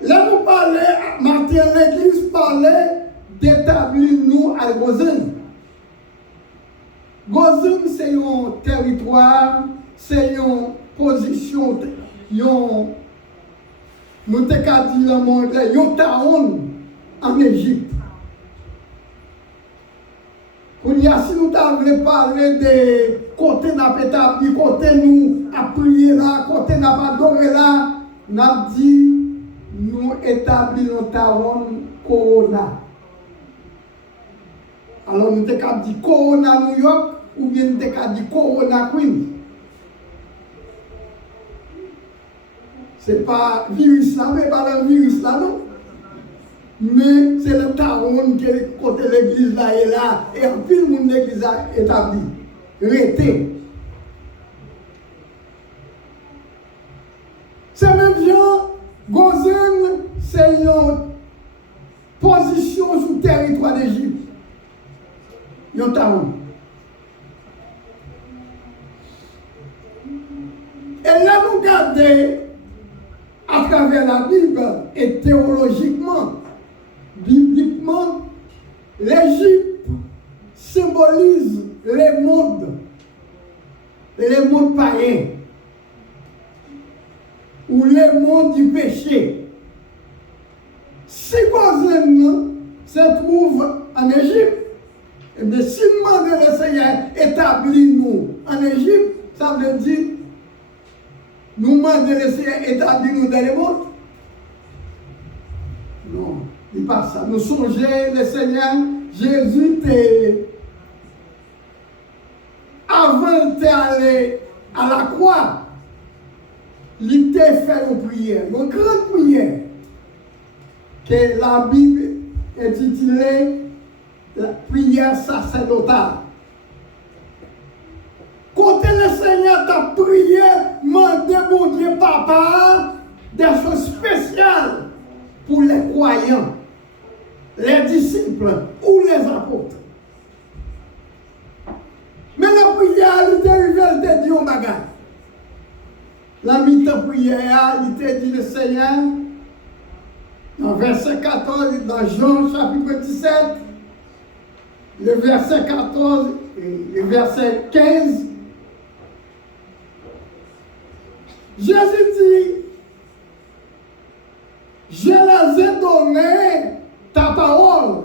Là, nous parlons, Martin, l'Église parlait d'établir nous à Gozen. Gozen, c'est un territoire, c'est une position, nous t'avons dit dans mon anglais, un town en Égypte. Si nous avons parlé de côté n'a établi, côté nous a prié là, côté n'a pas adoré là, nous avons dit nous établissons un town Corona. Alors nous avons dit Corona New York ou bien nous avons dit Corona Queen. Ce n'est pas virus là, mais pas le virus là non. Mais c'est le town qui est côté l'église là et là. Et en plus, le monde de l'église a établi. Rété. C'est même bien, Gozen, c'est une position sur le territoire d'Égypte. Un town. Et là, nous regardons à travers la Bible et théologiquement, bibliquement, l'Égypte symbolise les mondes païens, ou les mondes du péché. Si Gozen se trouve en Égypte, et bien si nous demandons le Seigneur établit nous en Égypte, ça veut dire nous demandons le Seigneur établit nous dans les mondes. Non. Il pas ça. Nous songeons le Seigneur, Jésus avant d'aller à la croix, il t'a fait une prière, une grande prière, que la Bible est intitulée la prière sacerdotale. Quand le Seigneur t'a prié, demandez mon Dieu, Papa, des choses spéciales pour les croyants, les disciples ou les apôtres. Mais la prière, il te dit un bagage. La mi-temps prière, il te dit le Seigneur, dans verset 14, dans Jean chapitre 17, le verset 14 et le verset 15, Jésus dit, je les ai donné ta parole.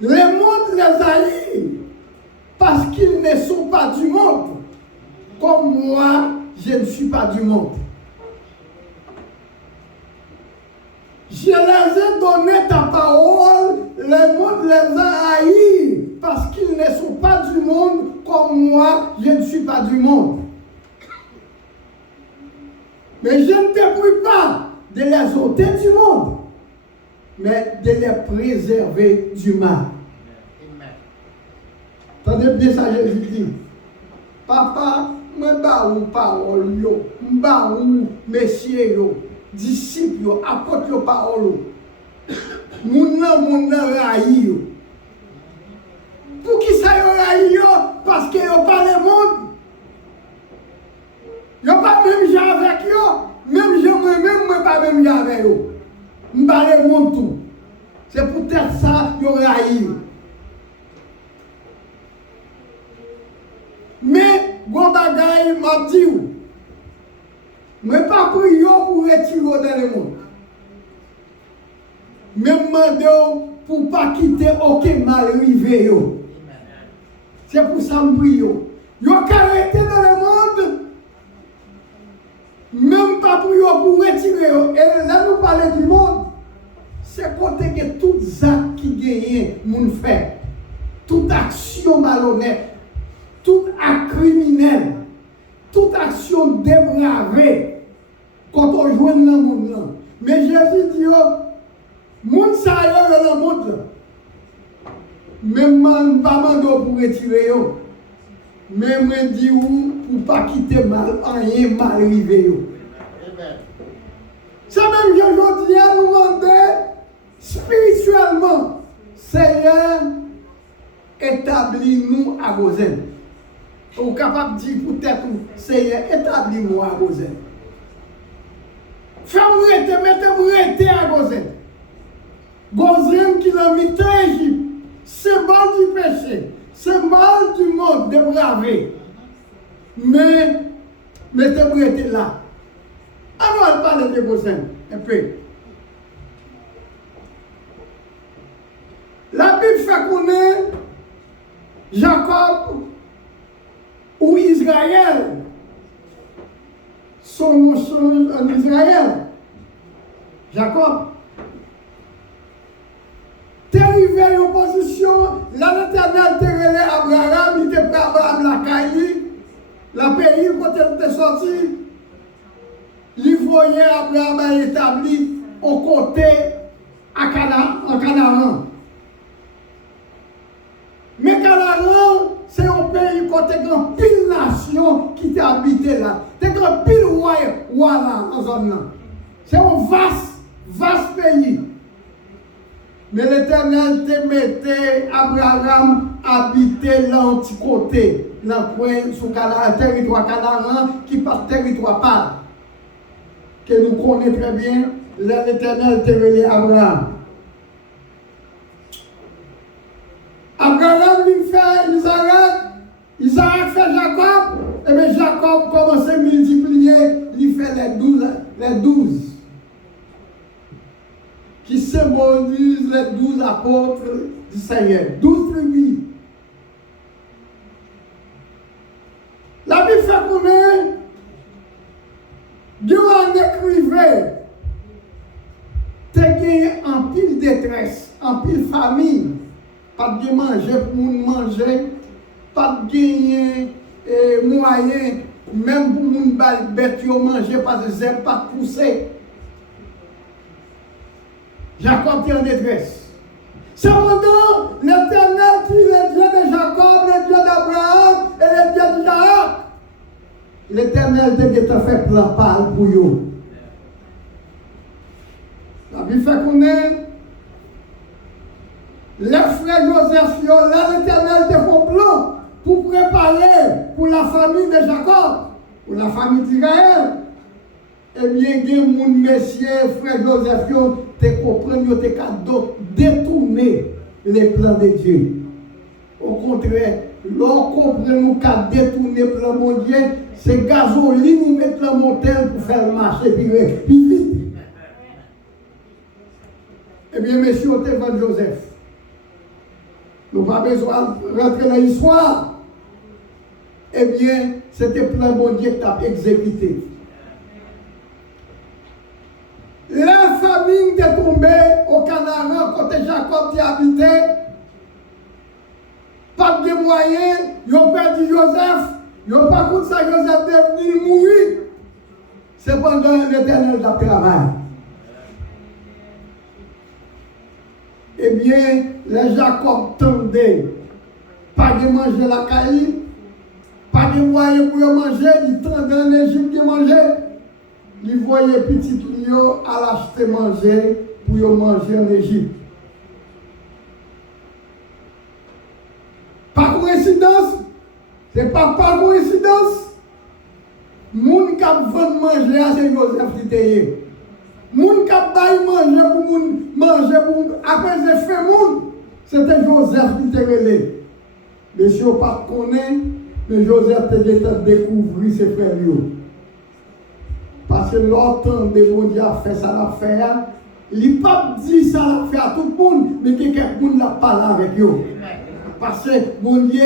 Le monde les haït parce qu'ils ne sont pas du monde. Comme moi, je ne suis pas du monde. Je les ai donné ta parole, le monde les a haïs parce qu'ils ne sont pas du monde, comme moi, je ne suis pas du monde. Mais je ne te prie pas de les ôter du monde, mais de les préserver du mal. Attendez bien ça, Jésus dit, Papa, je ne parole, je messieurs, disciples, apporte parole. Mon raï. Pour qui ça raï? Parce que yo pas le monde. Yo pas même gens avec yo. Même je moi pas même gens avec yo. M'pa le monde tout. C'est peut-être ça yo raï. Mais gon bagay m'a dit ou. Mais pas pour yo pour retirer dans le monde. Même mandé pour pas quitter aucun mal arrivé yo. C'est pour ça que je prie. Yo arrêté dans le monde. Même pas pour yo pour retirer yo. Et là nous parlons du monde. C'est côté que tout acte qui gagne moun fait. Toute action malhonnête. Toute acte criminel. Toute action dépravée. Quand on joue dans le monde. Mais Jésus dit yo, moun sa yo dans le monde. Même pas mandé pour retirer yo. Même dit ou pour pas quitter mal, rien mal arrivé yo. Ça même aujourd'hui nous demander Spirituellement, Seigneur établis-nous à Gozen. Ou capable de dire peut-être, Seigneur, établis-moi à Gozen. Fais-moi rester, mettez-moi rester à Gozen. Gozen qui l'a mis en Égypte, symbole du péché, symbole du monde dépravé. Mais mettez-moi rester là. Alors, on parle de Gozen un peu. La Bible fait connaître Jacob ou Israël. Son nom change en Israël. Jacob. T'es arrivé en position, là l'Éternel t'a relé Abraham, il était prêt à Abraham la caille, la pays quand il était sorti, il voyait Abraham établi au côté en Canaan. Mais Canaan, c'est un pays côté grand pile nation qui t'a habité là. C'est grand pile roi là dans zone là. C'est un vaste pays. Mais l'Éternel te mettait Abraham habiter l'anti-côté, dans le sous le territoire Canaan qui passe territoire par. Que nous connaissons très bien, l'Éternel te relé Abraham. Abraham lui fait Isaac fait Jacob, et bien Jacob commence à multiplier, il fait les 12. Qui symbolisent les 12 apôtres du Seigneur, 12 tribus. La Bible fait connaître, Dieu en écrivait, tu as gagné en pile détresse, en pile famine, pas de manger pour manger, pas de gagner moyen, même pour moun bête manger parce que c'est pas poussé. Jacob est en détresse. Cependant, l'Éternel qui est le Dieu de Jacob, le Dieu d'Abraham et le Dieu d'Isaac, l'Éternel t'a fait plan pâle pour eux. La Bible fait connaître les frères Joseph, là l'Éternel te fait plan pour préparer pour la famille de Jacob, pour la famille d'Israël. Eh bien, il y a des messieurs, frère Joseph, te comprendre, te détourner les plans de Dieu. Au contraire, l'on comprend nous qu'à détourner le plan de Dieu, c'est gasoline nous mettre le motel pour faire marcher plus vite. Eh bien, messieurs, on te vend Joseph. Nous n'avons pas besoin de rentrer dans l'histoire. Eh bien, c'était le plan de Dieu que tu as exécuté. La famine est tombée au Canaan, côté Jacob qui habitait. Pas de moyens, ils ont perdu Joseph. Ils n'ont pas coûté ça, Joseph est venu mourir. Cependant, l'Éternel a travaillé. Eh bien, les Jacob tendaient. Pas de manger la caille, pas de moyens pour manger, ils tendaient en Égypte de manger. Ils voyaient petit Lio à l'acheter manger pour manger en Égypte. Par coïncidence, ce n'est pas par coïncidence. Moun qui a vendu manger, c'est Joseph qui était. Moun qui a manger pour manger pour après j'ai fait moun, c'était Joseph qui était relé. Monsieur pas connaît, mais Joseph t'a découvert ses frères. Parce que l'autre de bon Dieu a fait ça l'affaire, il n'a pas dit ça l'affaire à tout le monde, mais quelqu'un n'a parlé avec eux. Parce que bon Dieu,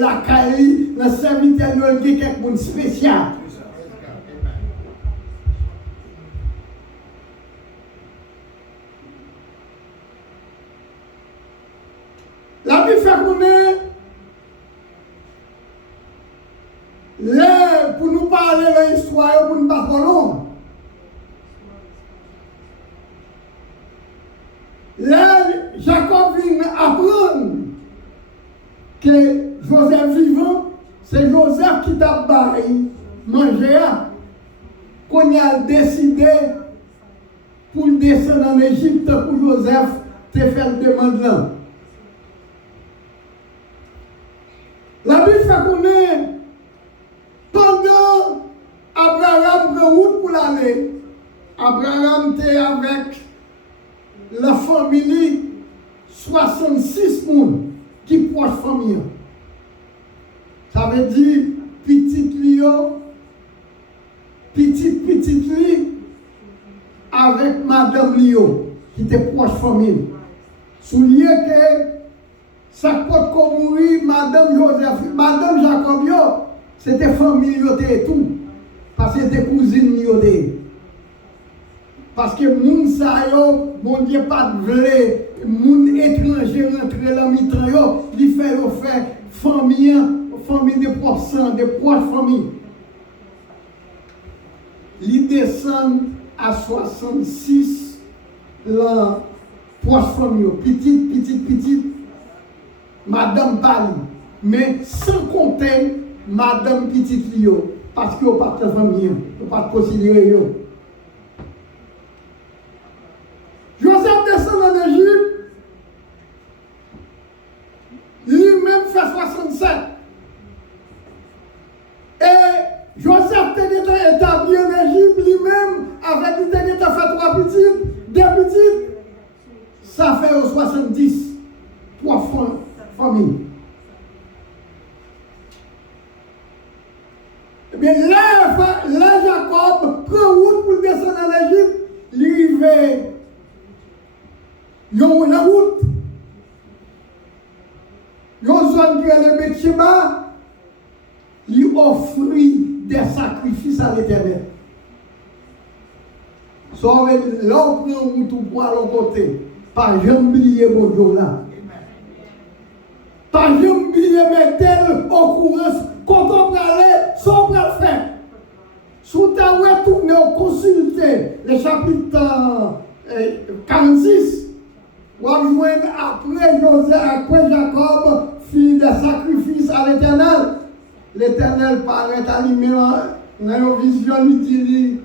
la caille, le serviteur, il y a quelqu'un spécial. La Bible fait connaître, pour nous parler de l'histoire, pour nous parler de l'homme. Là, Jacob vient apprendre que Joseph vivant, c'est Joseph qui t'a baillé manger. Qu'on a décidé pour descendre en Égypte pour Joseph te faire demande là. La Bible fait qu'on est pendant Abraham prend route pour l'aller. Abraham était avec la famille 66 personnes qui proche famille. Ça veut dire petite Lio, petite Li avec Madame Lio qui était proche famille. Soulier que ça peut qu'on mourir Madame Joseph, Madame Jacob c'était famille et tout parce que c'était cousine yoté. Parce que moun sa yo, bon Dieu pas de vle, moun étranger rentre dans mi-temps yo, li fait yo faire famille de proches, de proches famille. Li descend à 66 la proche famille, petite, Madame Bali, mais sans compter Madame Petite Lio, parce que vous pas de famille, vous pas considérer yo. Joseph descend en Égypte, lui-même fait 67. Et Joseph était établi en Égypte, lui-même, avec lui fait 3 petites, 2 petites, ça fait 70, 3 familles. Eh bien, là, Jacob prend route pour descendre en Égypte, lui arrive. Yon la route, yon zone qui est le Betcheba, lui offrit des sacrifices à l'Éternel. Sauf là, on prend route pour aller l'autre côté. Pas jamais oublier mon Dieu là. Pas jamais oublier mettre au courant quand on peut aller, sans le faire. Sous ta retourné au consulter le chapitre 46. Ou après Joseph, après Jacob, fit des sacrifices à l'Éternel. L'Éternel paraît animé dans une vision, il dit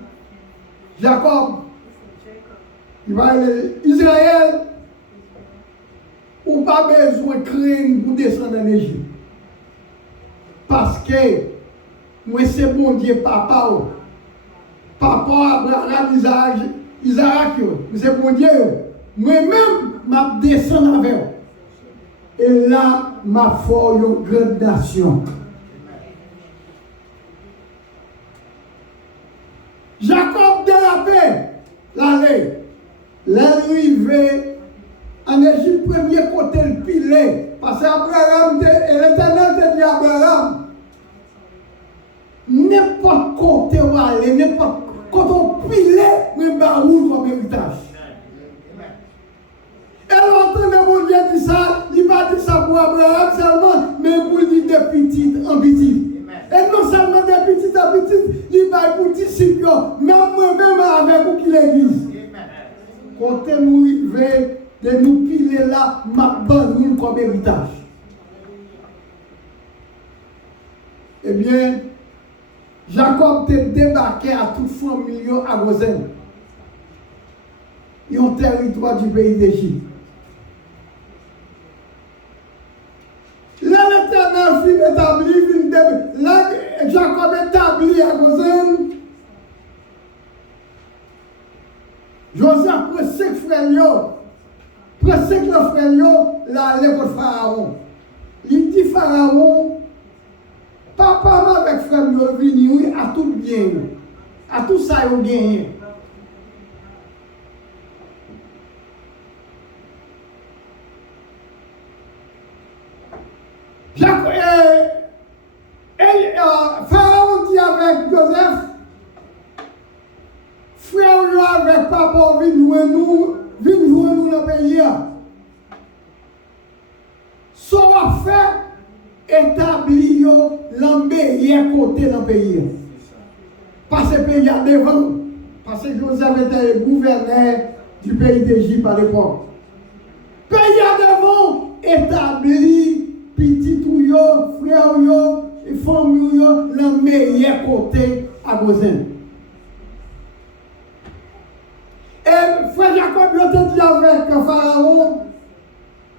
Jacob, il va aller Israël, ou pas besoin de craindre pour descendre en Égypte. Parce que moi c'est bon Dieu, papa Abraham, Isaac, c'est bon Dieu. Moi-même, je descends avec eux. Et là, ma foi, une grande nation. Jacob dérapé, l'allée. L'arrivée en Égypte, premier côté le pilé. Parce qu'Abraham, l'Éternel te dit à Abraham, n'importe côté où aller, n'importe côté où pilé, mais baroud comme héritage. Et l'entendant mon Dieu dit ça, il m'a dit ça pour Abraham seulement, mais pour dire de petite en petite. Et non seulement de petite en petite, il va pour disciples, même moi-même avec vous qui l'église. Quand nous arrivons de nous piler là, ma bonne comme héritage. Eh bien, Jacob te débarqué à toute famille à Gosen. Ils ont territoire du pays d'Égypte. Là, l'Éternel fit établir, là, Jacob établit à Gosen. Joseph prend 5 frères, prend 5 frères, là, aller pour Pharaon. Il dit Pharaon, papa avec frère venu à tout bien, à tout ça il gagne. Pharaon dit avec Joseph, frère avec papa, viens jouer nous dans le pays. Ce qu'on va faire, établir l'embellir côté dans le pays. Parce que le pays a devant, parce que Joseph était gouverneur du pays d'Égypte à l'époque. Le pays a devant, établi petit ou yo, frère ou yo, famille yo, le meilleur côté à Gosen. Et peuple te dit avec Pharaon,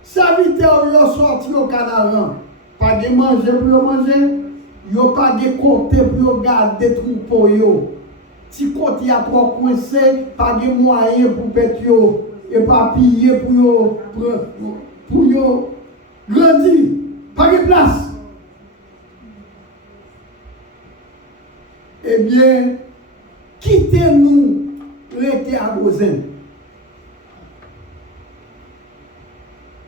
serviteur yo sorti au Canaan, pas de manger pour manger, yo pas de côté pour garder troupeau yo. Si côté a trop coincé, pas de moyen pour pète yo et pas piller pour yo grandir, pas de place. Eh bien, quittez-nous l'été à Gozen.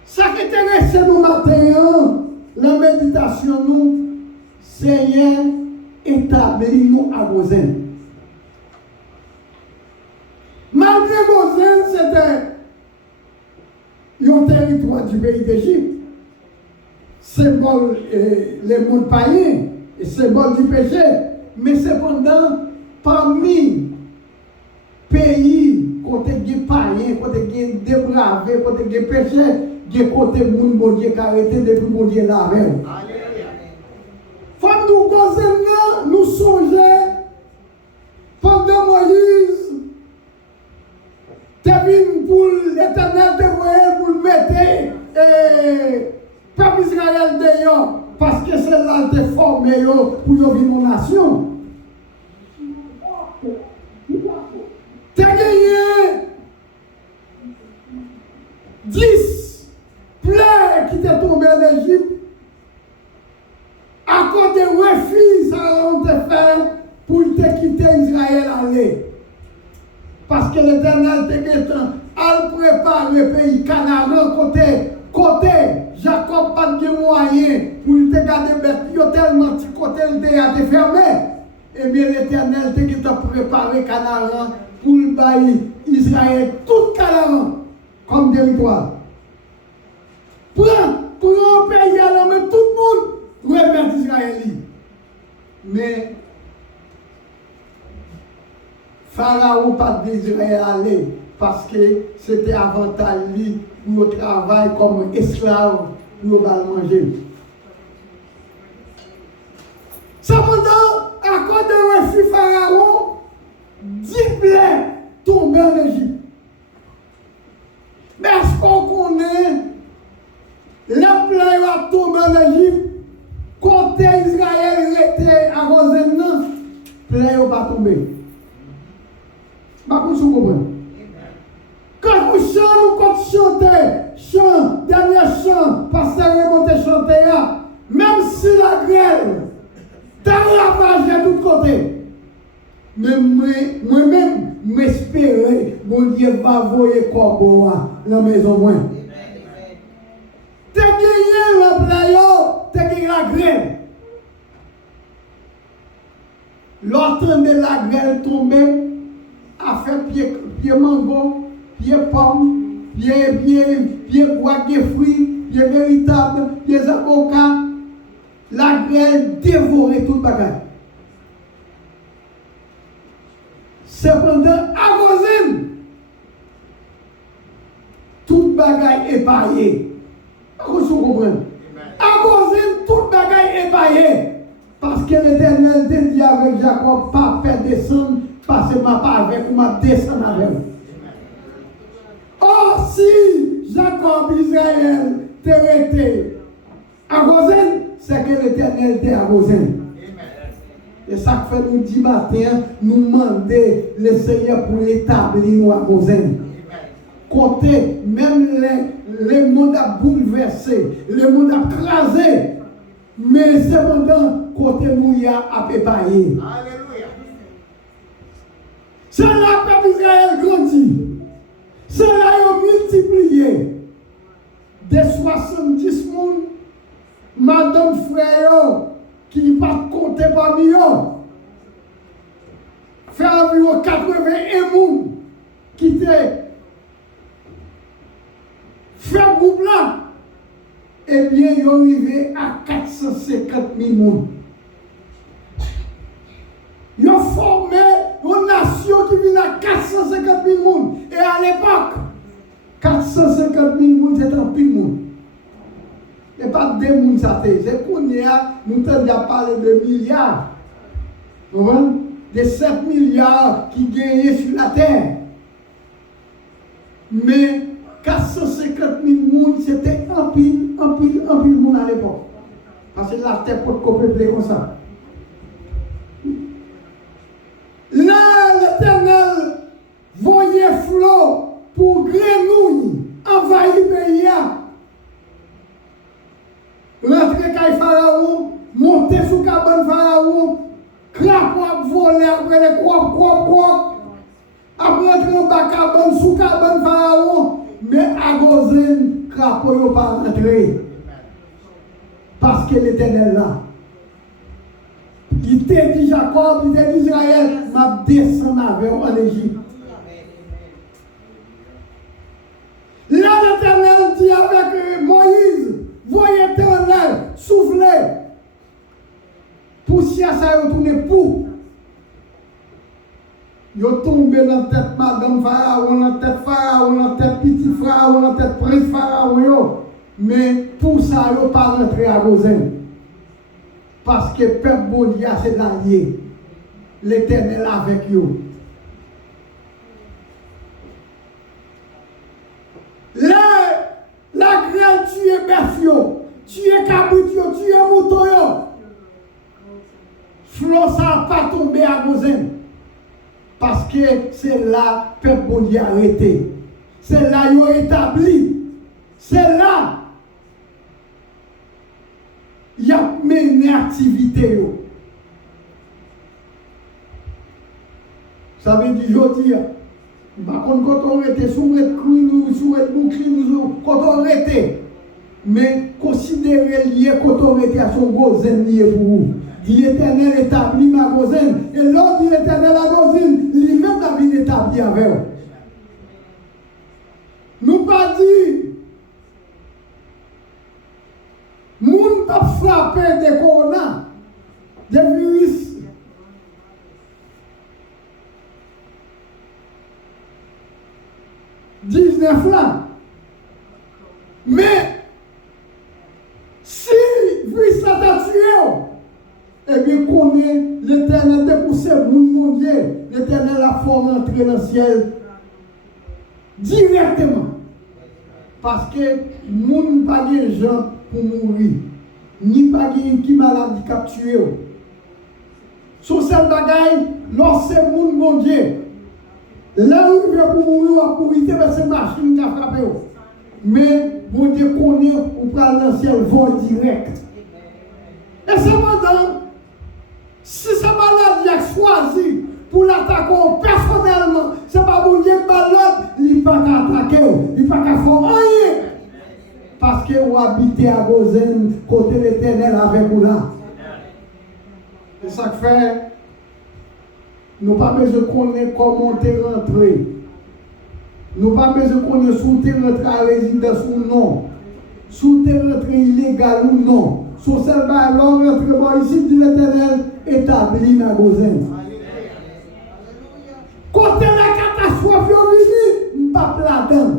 Ça qui intéresse nous matin, la méditation nous, Seigneur, établis-nous à Gozen. Malgré Gozen, c'était un territoire du pays d'Égypte, symbole les mondes païens et symbole du péché. Mais cependant, parmi pays, côté des païens, côté des dépravés, côté des péchés, des côté moun bon Dieu qui arrêté depuis bon Dieu la veille. Faut nous causer, nous songer pendant Moïse, t'es venu pour l'Éternel te voyer pour le mettre peuple Israël dehors. Parce que c'est là que tu formé pour vivre une nation. Tu as gagné 10 plaies qui t'est tombé en Égypte à cause des refus ça on te fait pour te quitter Israël aller. Parce que l'Éternel te dit à préparer le pays Canaan côté Jacob pas de moyen pour te garder bête tellement petit côté il a été fermé. Eh bien l'Éternel t'a préparé Canaan pour le bailler Israël tout Canaan comme territoire. Pour un pays alors mais tout le monde remettre Israël. Mais Pharaon pas d'Israël aller parce que c'était avantage lui pour le travail comme esclave pour le manger. Cependant, à cause de refus Pharaon, 10 plaies tombent en Égypte. Mais est-ce qu'on connaît la plaie va tomber en Égypte? Côté Israël était à Gozen, non, plaie va pas tomber. Vous comprenez? Quand vous chantez, dernier chant, pasteur Raymond te chanté, même si la grêle t'a ravagé de tous côtés, mais moi-même, m'espérer, mon Dieu va voyer corbeau dans la maison. T'as gagné la plaie, t'as gagné la grêle. L'autre de la grêle tombée, a fait pied mango, pied pomme, pied bois de fruits, pied véritable, pied avocats. La grêle dévorait tout le bagage. Cependant, à Gozen, tout le bagage est paillé. Vous comprenez? À Gozen, tout le bagage est paillé. Parce que l'Éternel te dit avec Jacob, pas faire descendre. Parce que je ne pas avec ou je descends avec vous. Or, si Jacob, Israël, t'es à Gozen, c'est que l'Éternel était à Gozen. Et ça fait nous 10 matin, nous demander le Seigneur pour l'établir nous à Gozen. Côté, même les mondes a bouleversé, les mondes a crasé, mais cependant, côté nous y a à préparer. C'est là que Israël grandit. C'est là qu'ils ont multiplié. Des 70 personnes, madame frère, qui ne pas compter parmi eux, fait environ 81 personnes qui étaient fait groupe là. Eh bien, ils sont arrivés à 450 000 personnes. Ils ont formé une nation qui vient à 450 000 personnes. Et à l'époque, 450 000 personnes, c'est un pile monde. Et pas deux personnes, ça c'est qu'on y a, nous avons parlé de milliards. Vous voyez? De 7 milliards qui gagnent sur la terre. Mais 450 000 personnes, c'était un pile monde à l'époque. Parce que la terre peut peupler comme ça. Là, l'Éternel voyait flot pour grenouille envahir le pays. Rentrer dans Pharaon, monter sous cabane Pharaon, crapaud voler après les crop. Après rentrer en bas cabane, sous cabane Pharaon, mais à Gozen, crapaud n'a pas rentré. Parce que l'Éternel là. Il t'a dit Jacob, il t'a dit Israël, m'a descendu avec en Égypte. Là, l'Éternel dit avec Moïse, voyez l'Éternel souffler. Poussière, ça retourne pour. Ils sont tombés dans la tête Madame Pharaon, dans la tête Pharaon, dans la tête Petit Pharaon, dans la tête Prince Pharaon. Mais pour ça, ils ne sont pas rentrés à Gozen. Parce que le peuple bon Dieu, c'est l'allié. L'Éternel avec eux. Là, la grêle tue Befio, tue Kabutio, tue Moutoyo. Flot, ça n'a pas tombé à Gozen. Parce que c'est là que le peuple bon Dieu a arrêté. C'est là qu'ils ont établi. C'est là. Il y a mené activité. Ça veut dire, je dis, quand on était sous le cri, sous le bouclier, quand on était, mais considérez lié quand on était à son gozen lié pour vous. Dit l'Éternel établit ma gozen, et l'autre dit l'Éternel la gozen, lui-même la vie établie avec vous. Nous pas dit. Moun pas frappé de corona, de virus. $19 là. Mais si virus là t'a tué, eh bien connaît l'Éternel de pousser mon Dieu, l'Éternel a fait rentrer dans le ciel directement. Parce que moun pas de gens pour mourir, ni pas qui maladie capturé. Sur cette bagaille, lorsque moun bon Dieu, là où il pour mourir, pour éviter ces machines qui ont frappé. Mais bon Dieu connaît ou prend dans le ciel vol direct. Et cependant, si cette maladie est choisie pour l'attaquer personnellement, ce n'est pas bon Dieu qui malade, il n'est pas qu'à attaquer, il n'est pas qu'à faire rien. Parce que vous habitez à Gozen, côté l'Éternel avec vous là. C'est ça que fait, nous n'avons pas besoin de connaître comment tu es rentré. Nous n'avons pas besoin de connaître si tu es rentré à résidence ou non. Si tu es rentré illégal ou non. Sur cette base, l'entrement ici de l'Éternel établi à Gozen. Côté la catastrophe, il n'y a pas là-dedans.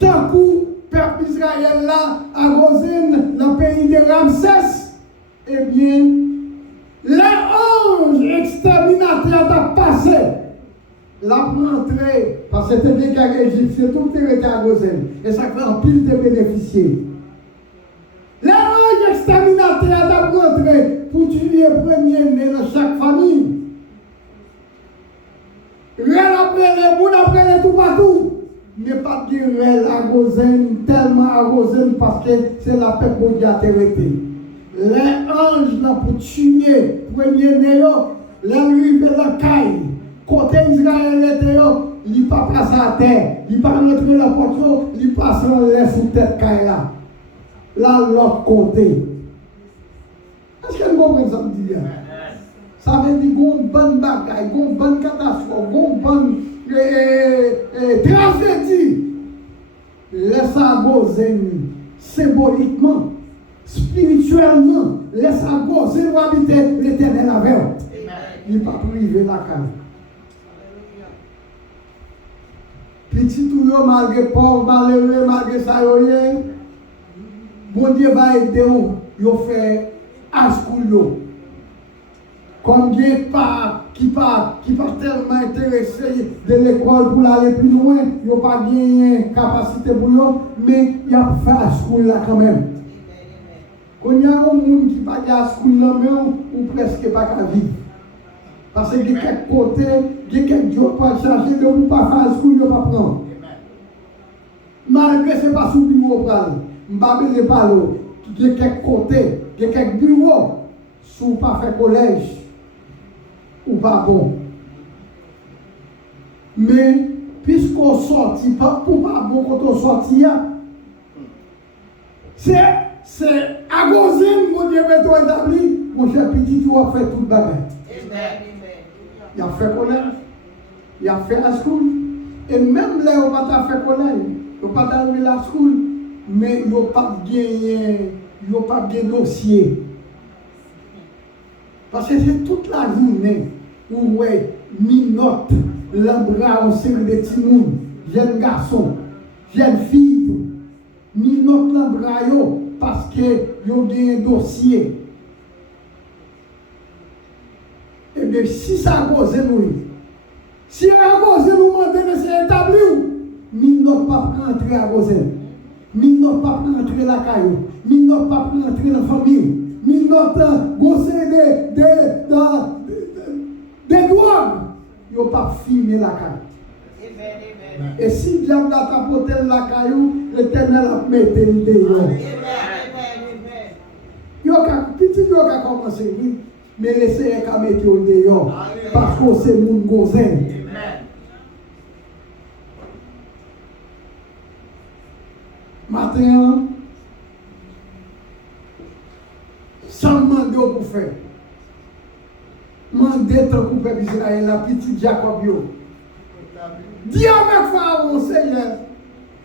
Tant que le peuple Israël là, à Gozen, dans le pays de Ramsès, eh bien, les anges exterminateurs ont passé. La rentrée, parce que c'était des guerres égyptiennes, tout était à Gozen. Et ça fait un pile de bénéficiaires. Les anges exterminateurs ont rentré pour tuer le premier-né dans chaque famille. Rien après les bouts, après les tout partout. Mais pas de réel à Gozen, tellement à Gozen parce que c'est la paix pour Dieu à arrêter. Les anges là pour tuer premier-né, les arrivés dans la caille. Côté Israël était, il ne pas passer à terre, il ne pas rentrer la porte, il passe en l'air sous tête caille là. Là, l'autre côté. Est-ce que vous comprenez ça me dit? Ça veut dire qu'on bonne bagaille, qu'on bonne catastrophe, qu'on bonne tragédie. Laisse à Gozen symboliquement, spirituellement, laisse à Gozen pour habiter l'Éternel avec eux. Il ne pas priver la case. Petit tout malgré pauvre, malheureux, malgré ça, bon Dieu va aider vous, vous faire à school. Comme qui pas tellement intéressé de l'école pour aller plus loin, ils n'ont pas gagné capacité pour eux, mais il y a fait à school là quand même. Quand il y a un monde qui pas à school là même, ou presque pas qu'à vivre. Parce que de quelques côtés, de quelques jours pas charger de vous pas faire à school, ils ne pas prendre. Malgré ce n'est pas sous bureau pour aller. Je ne vais pas parler. De quelques côtés, de quelques bureaux, sous pas faire collège. Ou pas bon. Mais, puisqu'on sortit, pas pour pas bon quand on sortit, c'est à Gozen, mon Dieu, mais toi établi, mon cher petit, tu vas faire tout le bagage. Il a fait collège, il a fait la school, et même là, on va pas faire collège, on va pas arriver la school, mais il n'y a pas de dossier. Parce que c'est toute la journée où ouais, mi-note, l'embras au série de petits mouns, jeunes garçons, jeunes filles, mi-note l'embras parce que yo a un dossier. Et bien si ça cause nous, si à cause nous demande de se établir, mi-note pas rentrer à cause, mi-note pas rentrer la caillou, mi-note pas rentrer dans la famille. Nous notre conseil de drogues, ils n'ont pas filmé la caille. Et si le diable a tapoté la caillou, l'Éternel a mis le dehors. Petit yo a commencé, oui, mais laissez qu'à mettre au dehors, parce que c'est mon gozen. Matin, sans demander pour faire. Mandez ton peuple d'Israël, la petite Jacob. Dis avec Pharaon, Seigneur,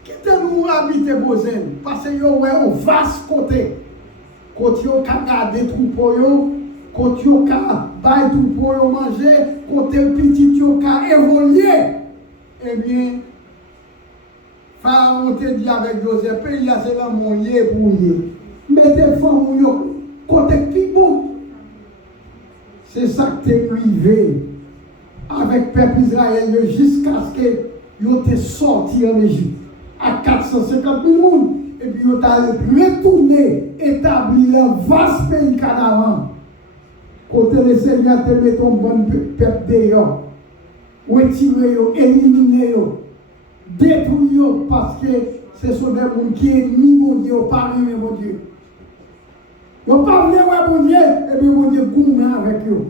quittez-nous habiter Gozen, parce que vous avez un vaste côté. Côté vous avez gardé troupeau, côté vous avez baillé troupeau manger, côté petit vous avez évolué. Eh bien, Pharaon te dit avec Joseph, pays c'est là mon yé pour yé. Mettez femmes côté plus bon. C'est ça que tu es privé avec le peuple Israël jusqu'à ce que vous êtes sorti en Égypte à 450 000 personnes. Et puis vous êtes retourné, établi le vaste pays Canaan. Côté le Seigneur te met ton bon peuple dehors. Retirez, éliminez, détruisez parce que ce sont des gens qui ennemis mon Dieu, pas aimer mon Dieu. Ils ne pas venir voir mon Dieu, et puis mon Dieu gourmet avec eux.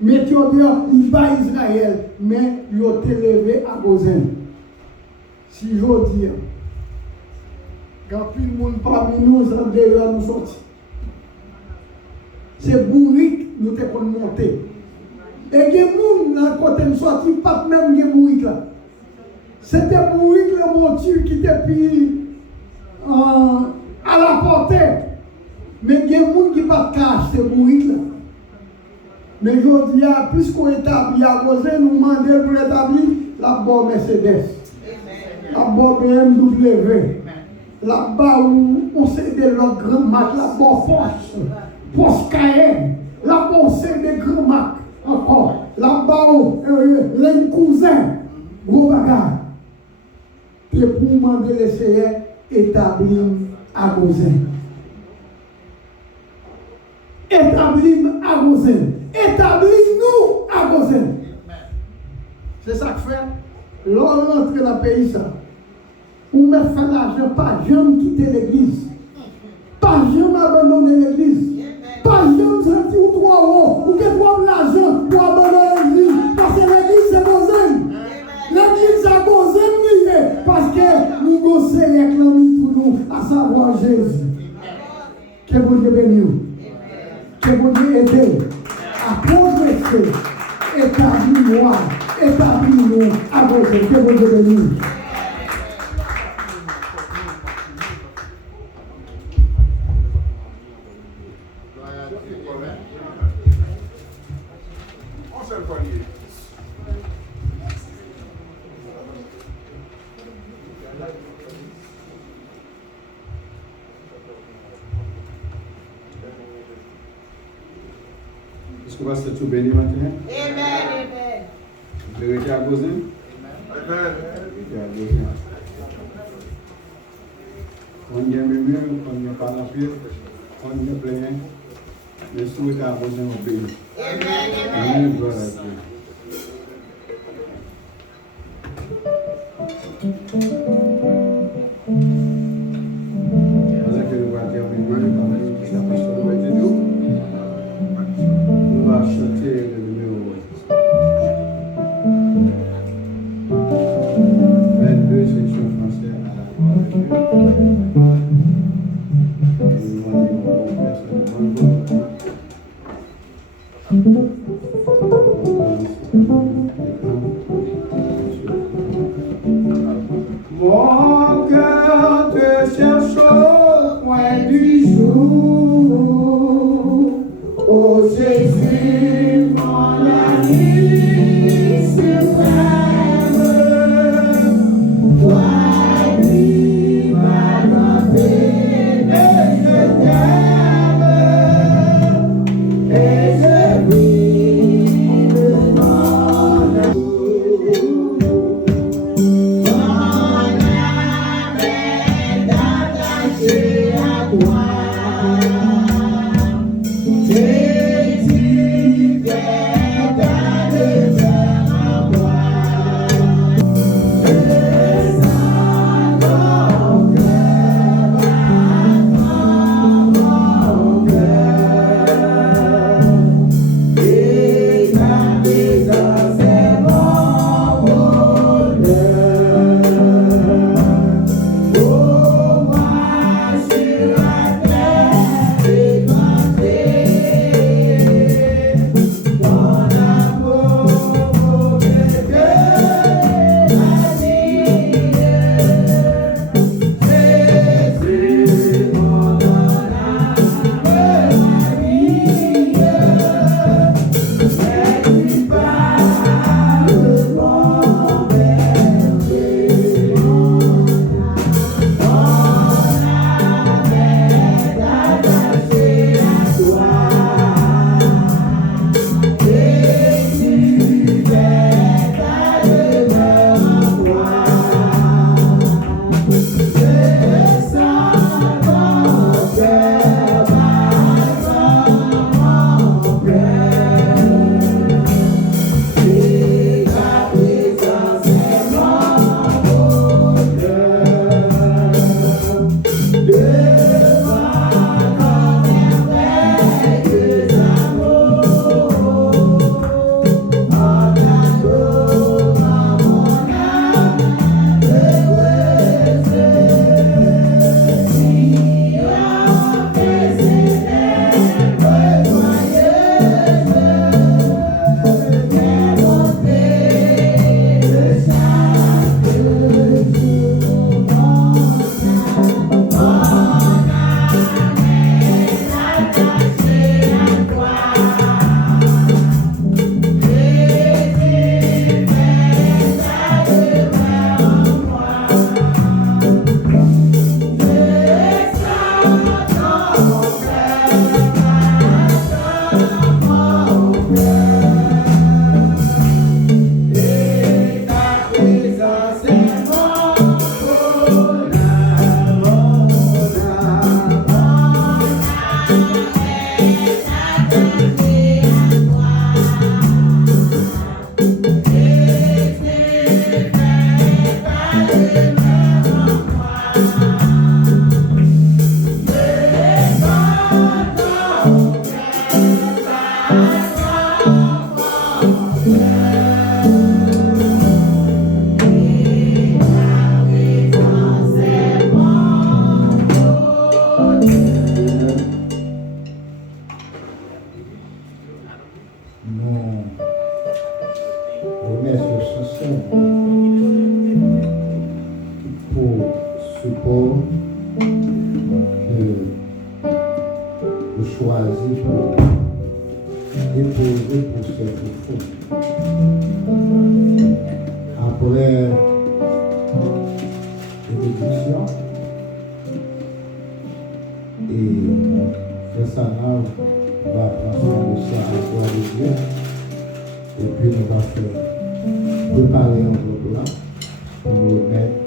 Mais tu as dit, il va Israël, mais ils ont été élevés à Gozen. Si je dis, quand tout le monde parmi nous, ça dehors nous sortir. C'est bourrique, nous te qu'on monter. Et il y a des gens quand ils sont sortis, pas même des bourriques là. C'était bourrique le monture qui était pris à la portée. Mais il y a des gens qui ne peuvent pas acheter bourrique là. Mais je dis, puisqu'on établit à Gozen, nous demandons pour établir la bonne Mercedes, la bonne BMW, là-bas où on sait de l'autre grand marque, la bonne Porsche Cayenne, la bonne c'est des grands marques encore, là-bas où les cousins, gros bagarre. Et pour demander les Seigneurs établir à Gozen. Établis à Gozen. Établis-nous à Gozen. C'est ça que fait. Lorsqu'on rentre dans le pays, ça. Ou mettre faire l'argent, pas jamais quitter l'église. Pas jamais abandonner l'église. Pas jamais sentir ou 3 euros. Ou que toi l'argent pour abandonner l'église. Parce que l'église c'est Gozen. L'église c'est Gozen, parce que nous gossons avec l'ami pour nous, à savoir Jésus. Que bon Dieu bénisse. Que bon Dieu aide à progresser, établis-nous à Gozen. Que bon Dieu bénisse. Est-ce que va se tout béni matin. Amen. Vous pouvez rester à cause. On y a mieux, on n'y a pas la pire, on y a plein. Les souhaits à cause au pays. Amen. Gloire à Dieu. Parce que nous allons terminer par la passion de Dieu. Nous allons chanter le numéro 22, section française à la gloire de Dieu. Et nous allons dire aux personnes de bonne volonté. Mon cœur te cherche au coin du jour. Oh Jésus, mon ami suprême, toi qui m'as donné et je t'aime, et je vis de ton amour. Mon âme est attachée à toi. Jésus, fais ta demeure en moi. Je sens ton cœur battre mon cœur. Et ta présence est mon bonheur. Oh, moi sur la terre étendue, ton amour que ma vie. Jésus, mon âme, ma vie. Mais tu parles, mon berger. Mon âme est attachée à toi. Jésus, fais ta demeure en moi. Je sens ton cœur battre mon cœur. Et ta présence est mon bonheur. Devant ton merveilleux amour, en t'adorant mon âme heureuse. Si en tes ténèbres joyeuses, fais monter de chaque jour mon âme est attachée à toi. Jésus, fais ta demeure en moi. Je sens ton cœur battre mon cœur. Et ta présence est mon bonheur, mon âme. Est attachée à toi. Jésus, fais ta demeure en moi. Je sens ton cœur battre mon cœur. Et ta présence est mon bonheur. Nous remercions Chanson pour support de choisir pour déposer pour cette fois. Après l'éducation et le salaire va prendre soin de ça à la gloire de Dieu. Et puis nous va faire préparer un là pour nous remettre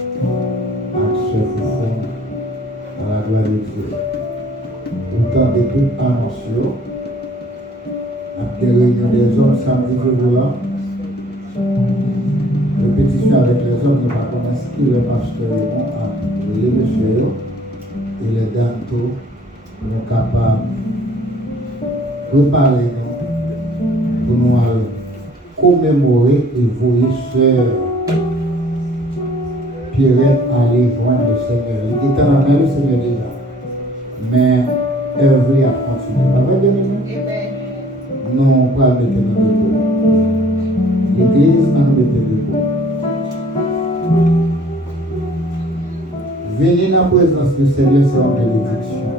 à ce fond à la gloire de Dieu. Autant de toute annonce, après la réunion des hommes samedi là, répétition avec les hommes, nous va commencer le pasteur à les messieurs et les dames nous sommes capables de préparer pour nous commémorer et voir sœur Pierrette aller joindre le Seigneur. Il était dans le Seigneur déjà, mais elle voulait continuer. Pas vrai, bien-aimé? Non, pas mettre dans le dos. L'église va nous mettre debout. Venir dans la présence du Seigneur, c'est une bénédiction.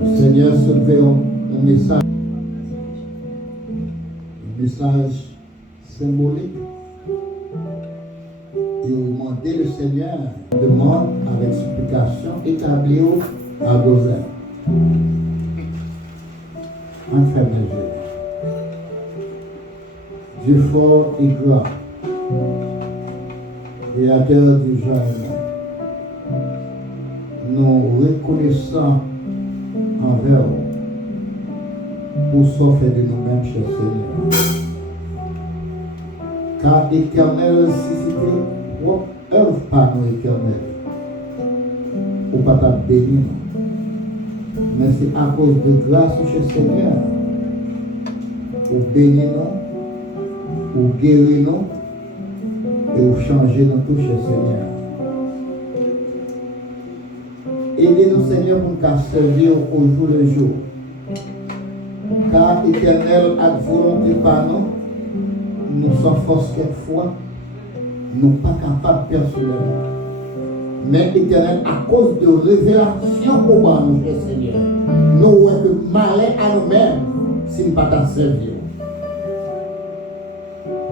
Le Seigneur se fait un message symbolique. Et vous demandez le Seigneur, demande avec supplication, établir à Gozen. Enfermez Dieu. Dieu fort et grand, créateur du genre humain, nous reconnaissons envers vous pour s'offrir de nous-mêmes, cher Seigneur. Car éternel, si c'était votre œuvre par nous éternel, ou pas ta béni, mais c'est à cause de grâce, cher Seigneur, vous bénissez nous, vous guérissez nous, et vous changez nous tout, cher Seigneur. Aidez-nous, Seigneur, pour nous servir au jour le jour. Car éternel, à volonté par nous, nous sommes force quelquefois, nous ne sommes pas capables personnellement. Mais éternel, à cause de révélation au bas nous, cher Seigneur, nous sommes que malin à nous-mêmes si nous ne pas t'en servir.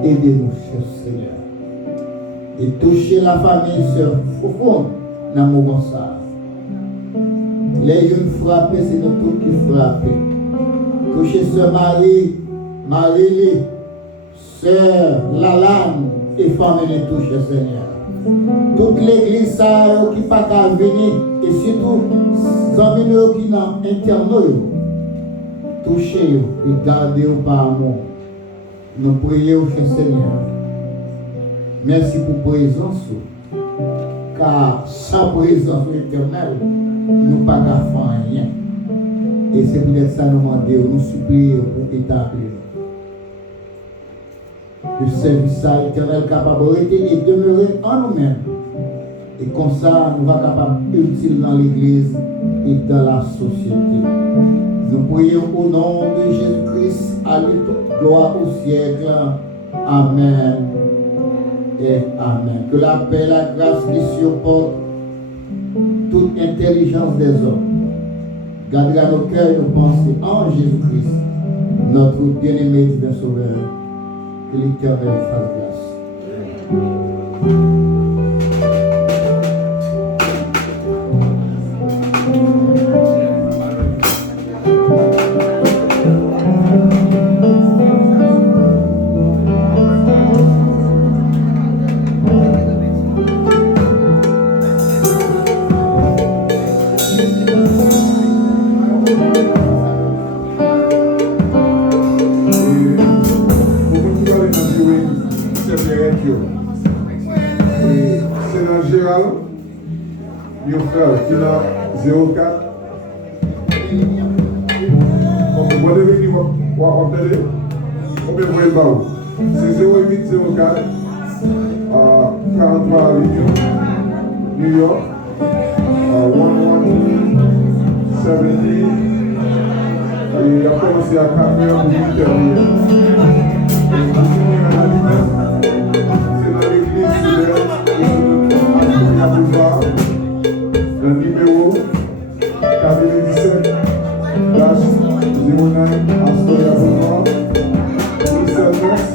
Aidez-nous, cher Seigneur. Et touchez la famille sœur profonde dans mon bon ça. Les jeunes frappés, c'est nous tous qui frappent. Touchez sœur Marie, Marie, sœur Lalane et famille touche, Seigneur. Toute l'église qui n'a pas qu'à venir et surtout les amis qui n'ont internet, touchez et gardez par amour. Nous prions, cher Seigneur. Merci pour présence, car sans présence éternelle, nous ne pouvons pas faire rien. Et c'est peut-être ça nous demander, nous supplier pour établir. Le service éternel capable et demeurer en nous-mêmes. Et comme ça, nous sommes capables d'utile dans l'église et dans la société. Nous prions au nom de Jésus-Christ, à lui toute gloire au siècle. Amen. Et amen. Que la paix, la grâce qui surporte toute intelligence des hommes gardera nos cœurs et nos pensées en Jésus-Christ, notre bien-aimé divin Sauveur. Que l'Éternel fasse grâce. C'est dans Gérald, mon frère qui a 04. Vous pouvez venir voir en télé. Combien vous voyez le bas? C'est 0804 43 Avenue, New York, 1170. Il a commencé à 4h pour 8h. Le numéro 97 09 Astoria Boulevard, 279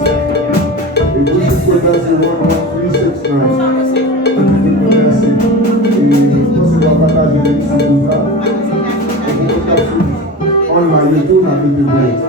et vous pouvez 01369. Merci. Et pour ce qu'on va partager avec ce groupe-là, On va retourner avec le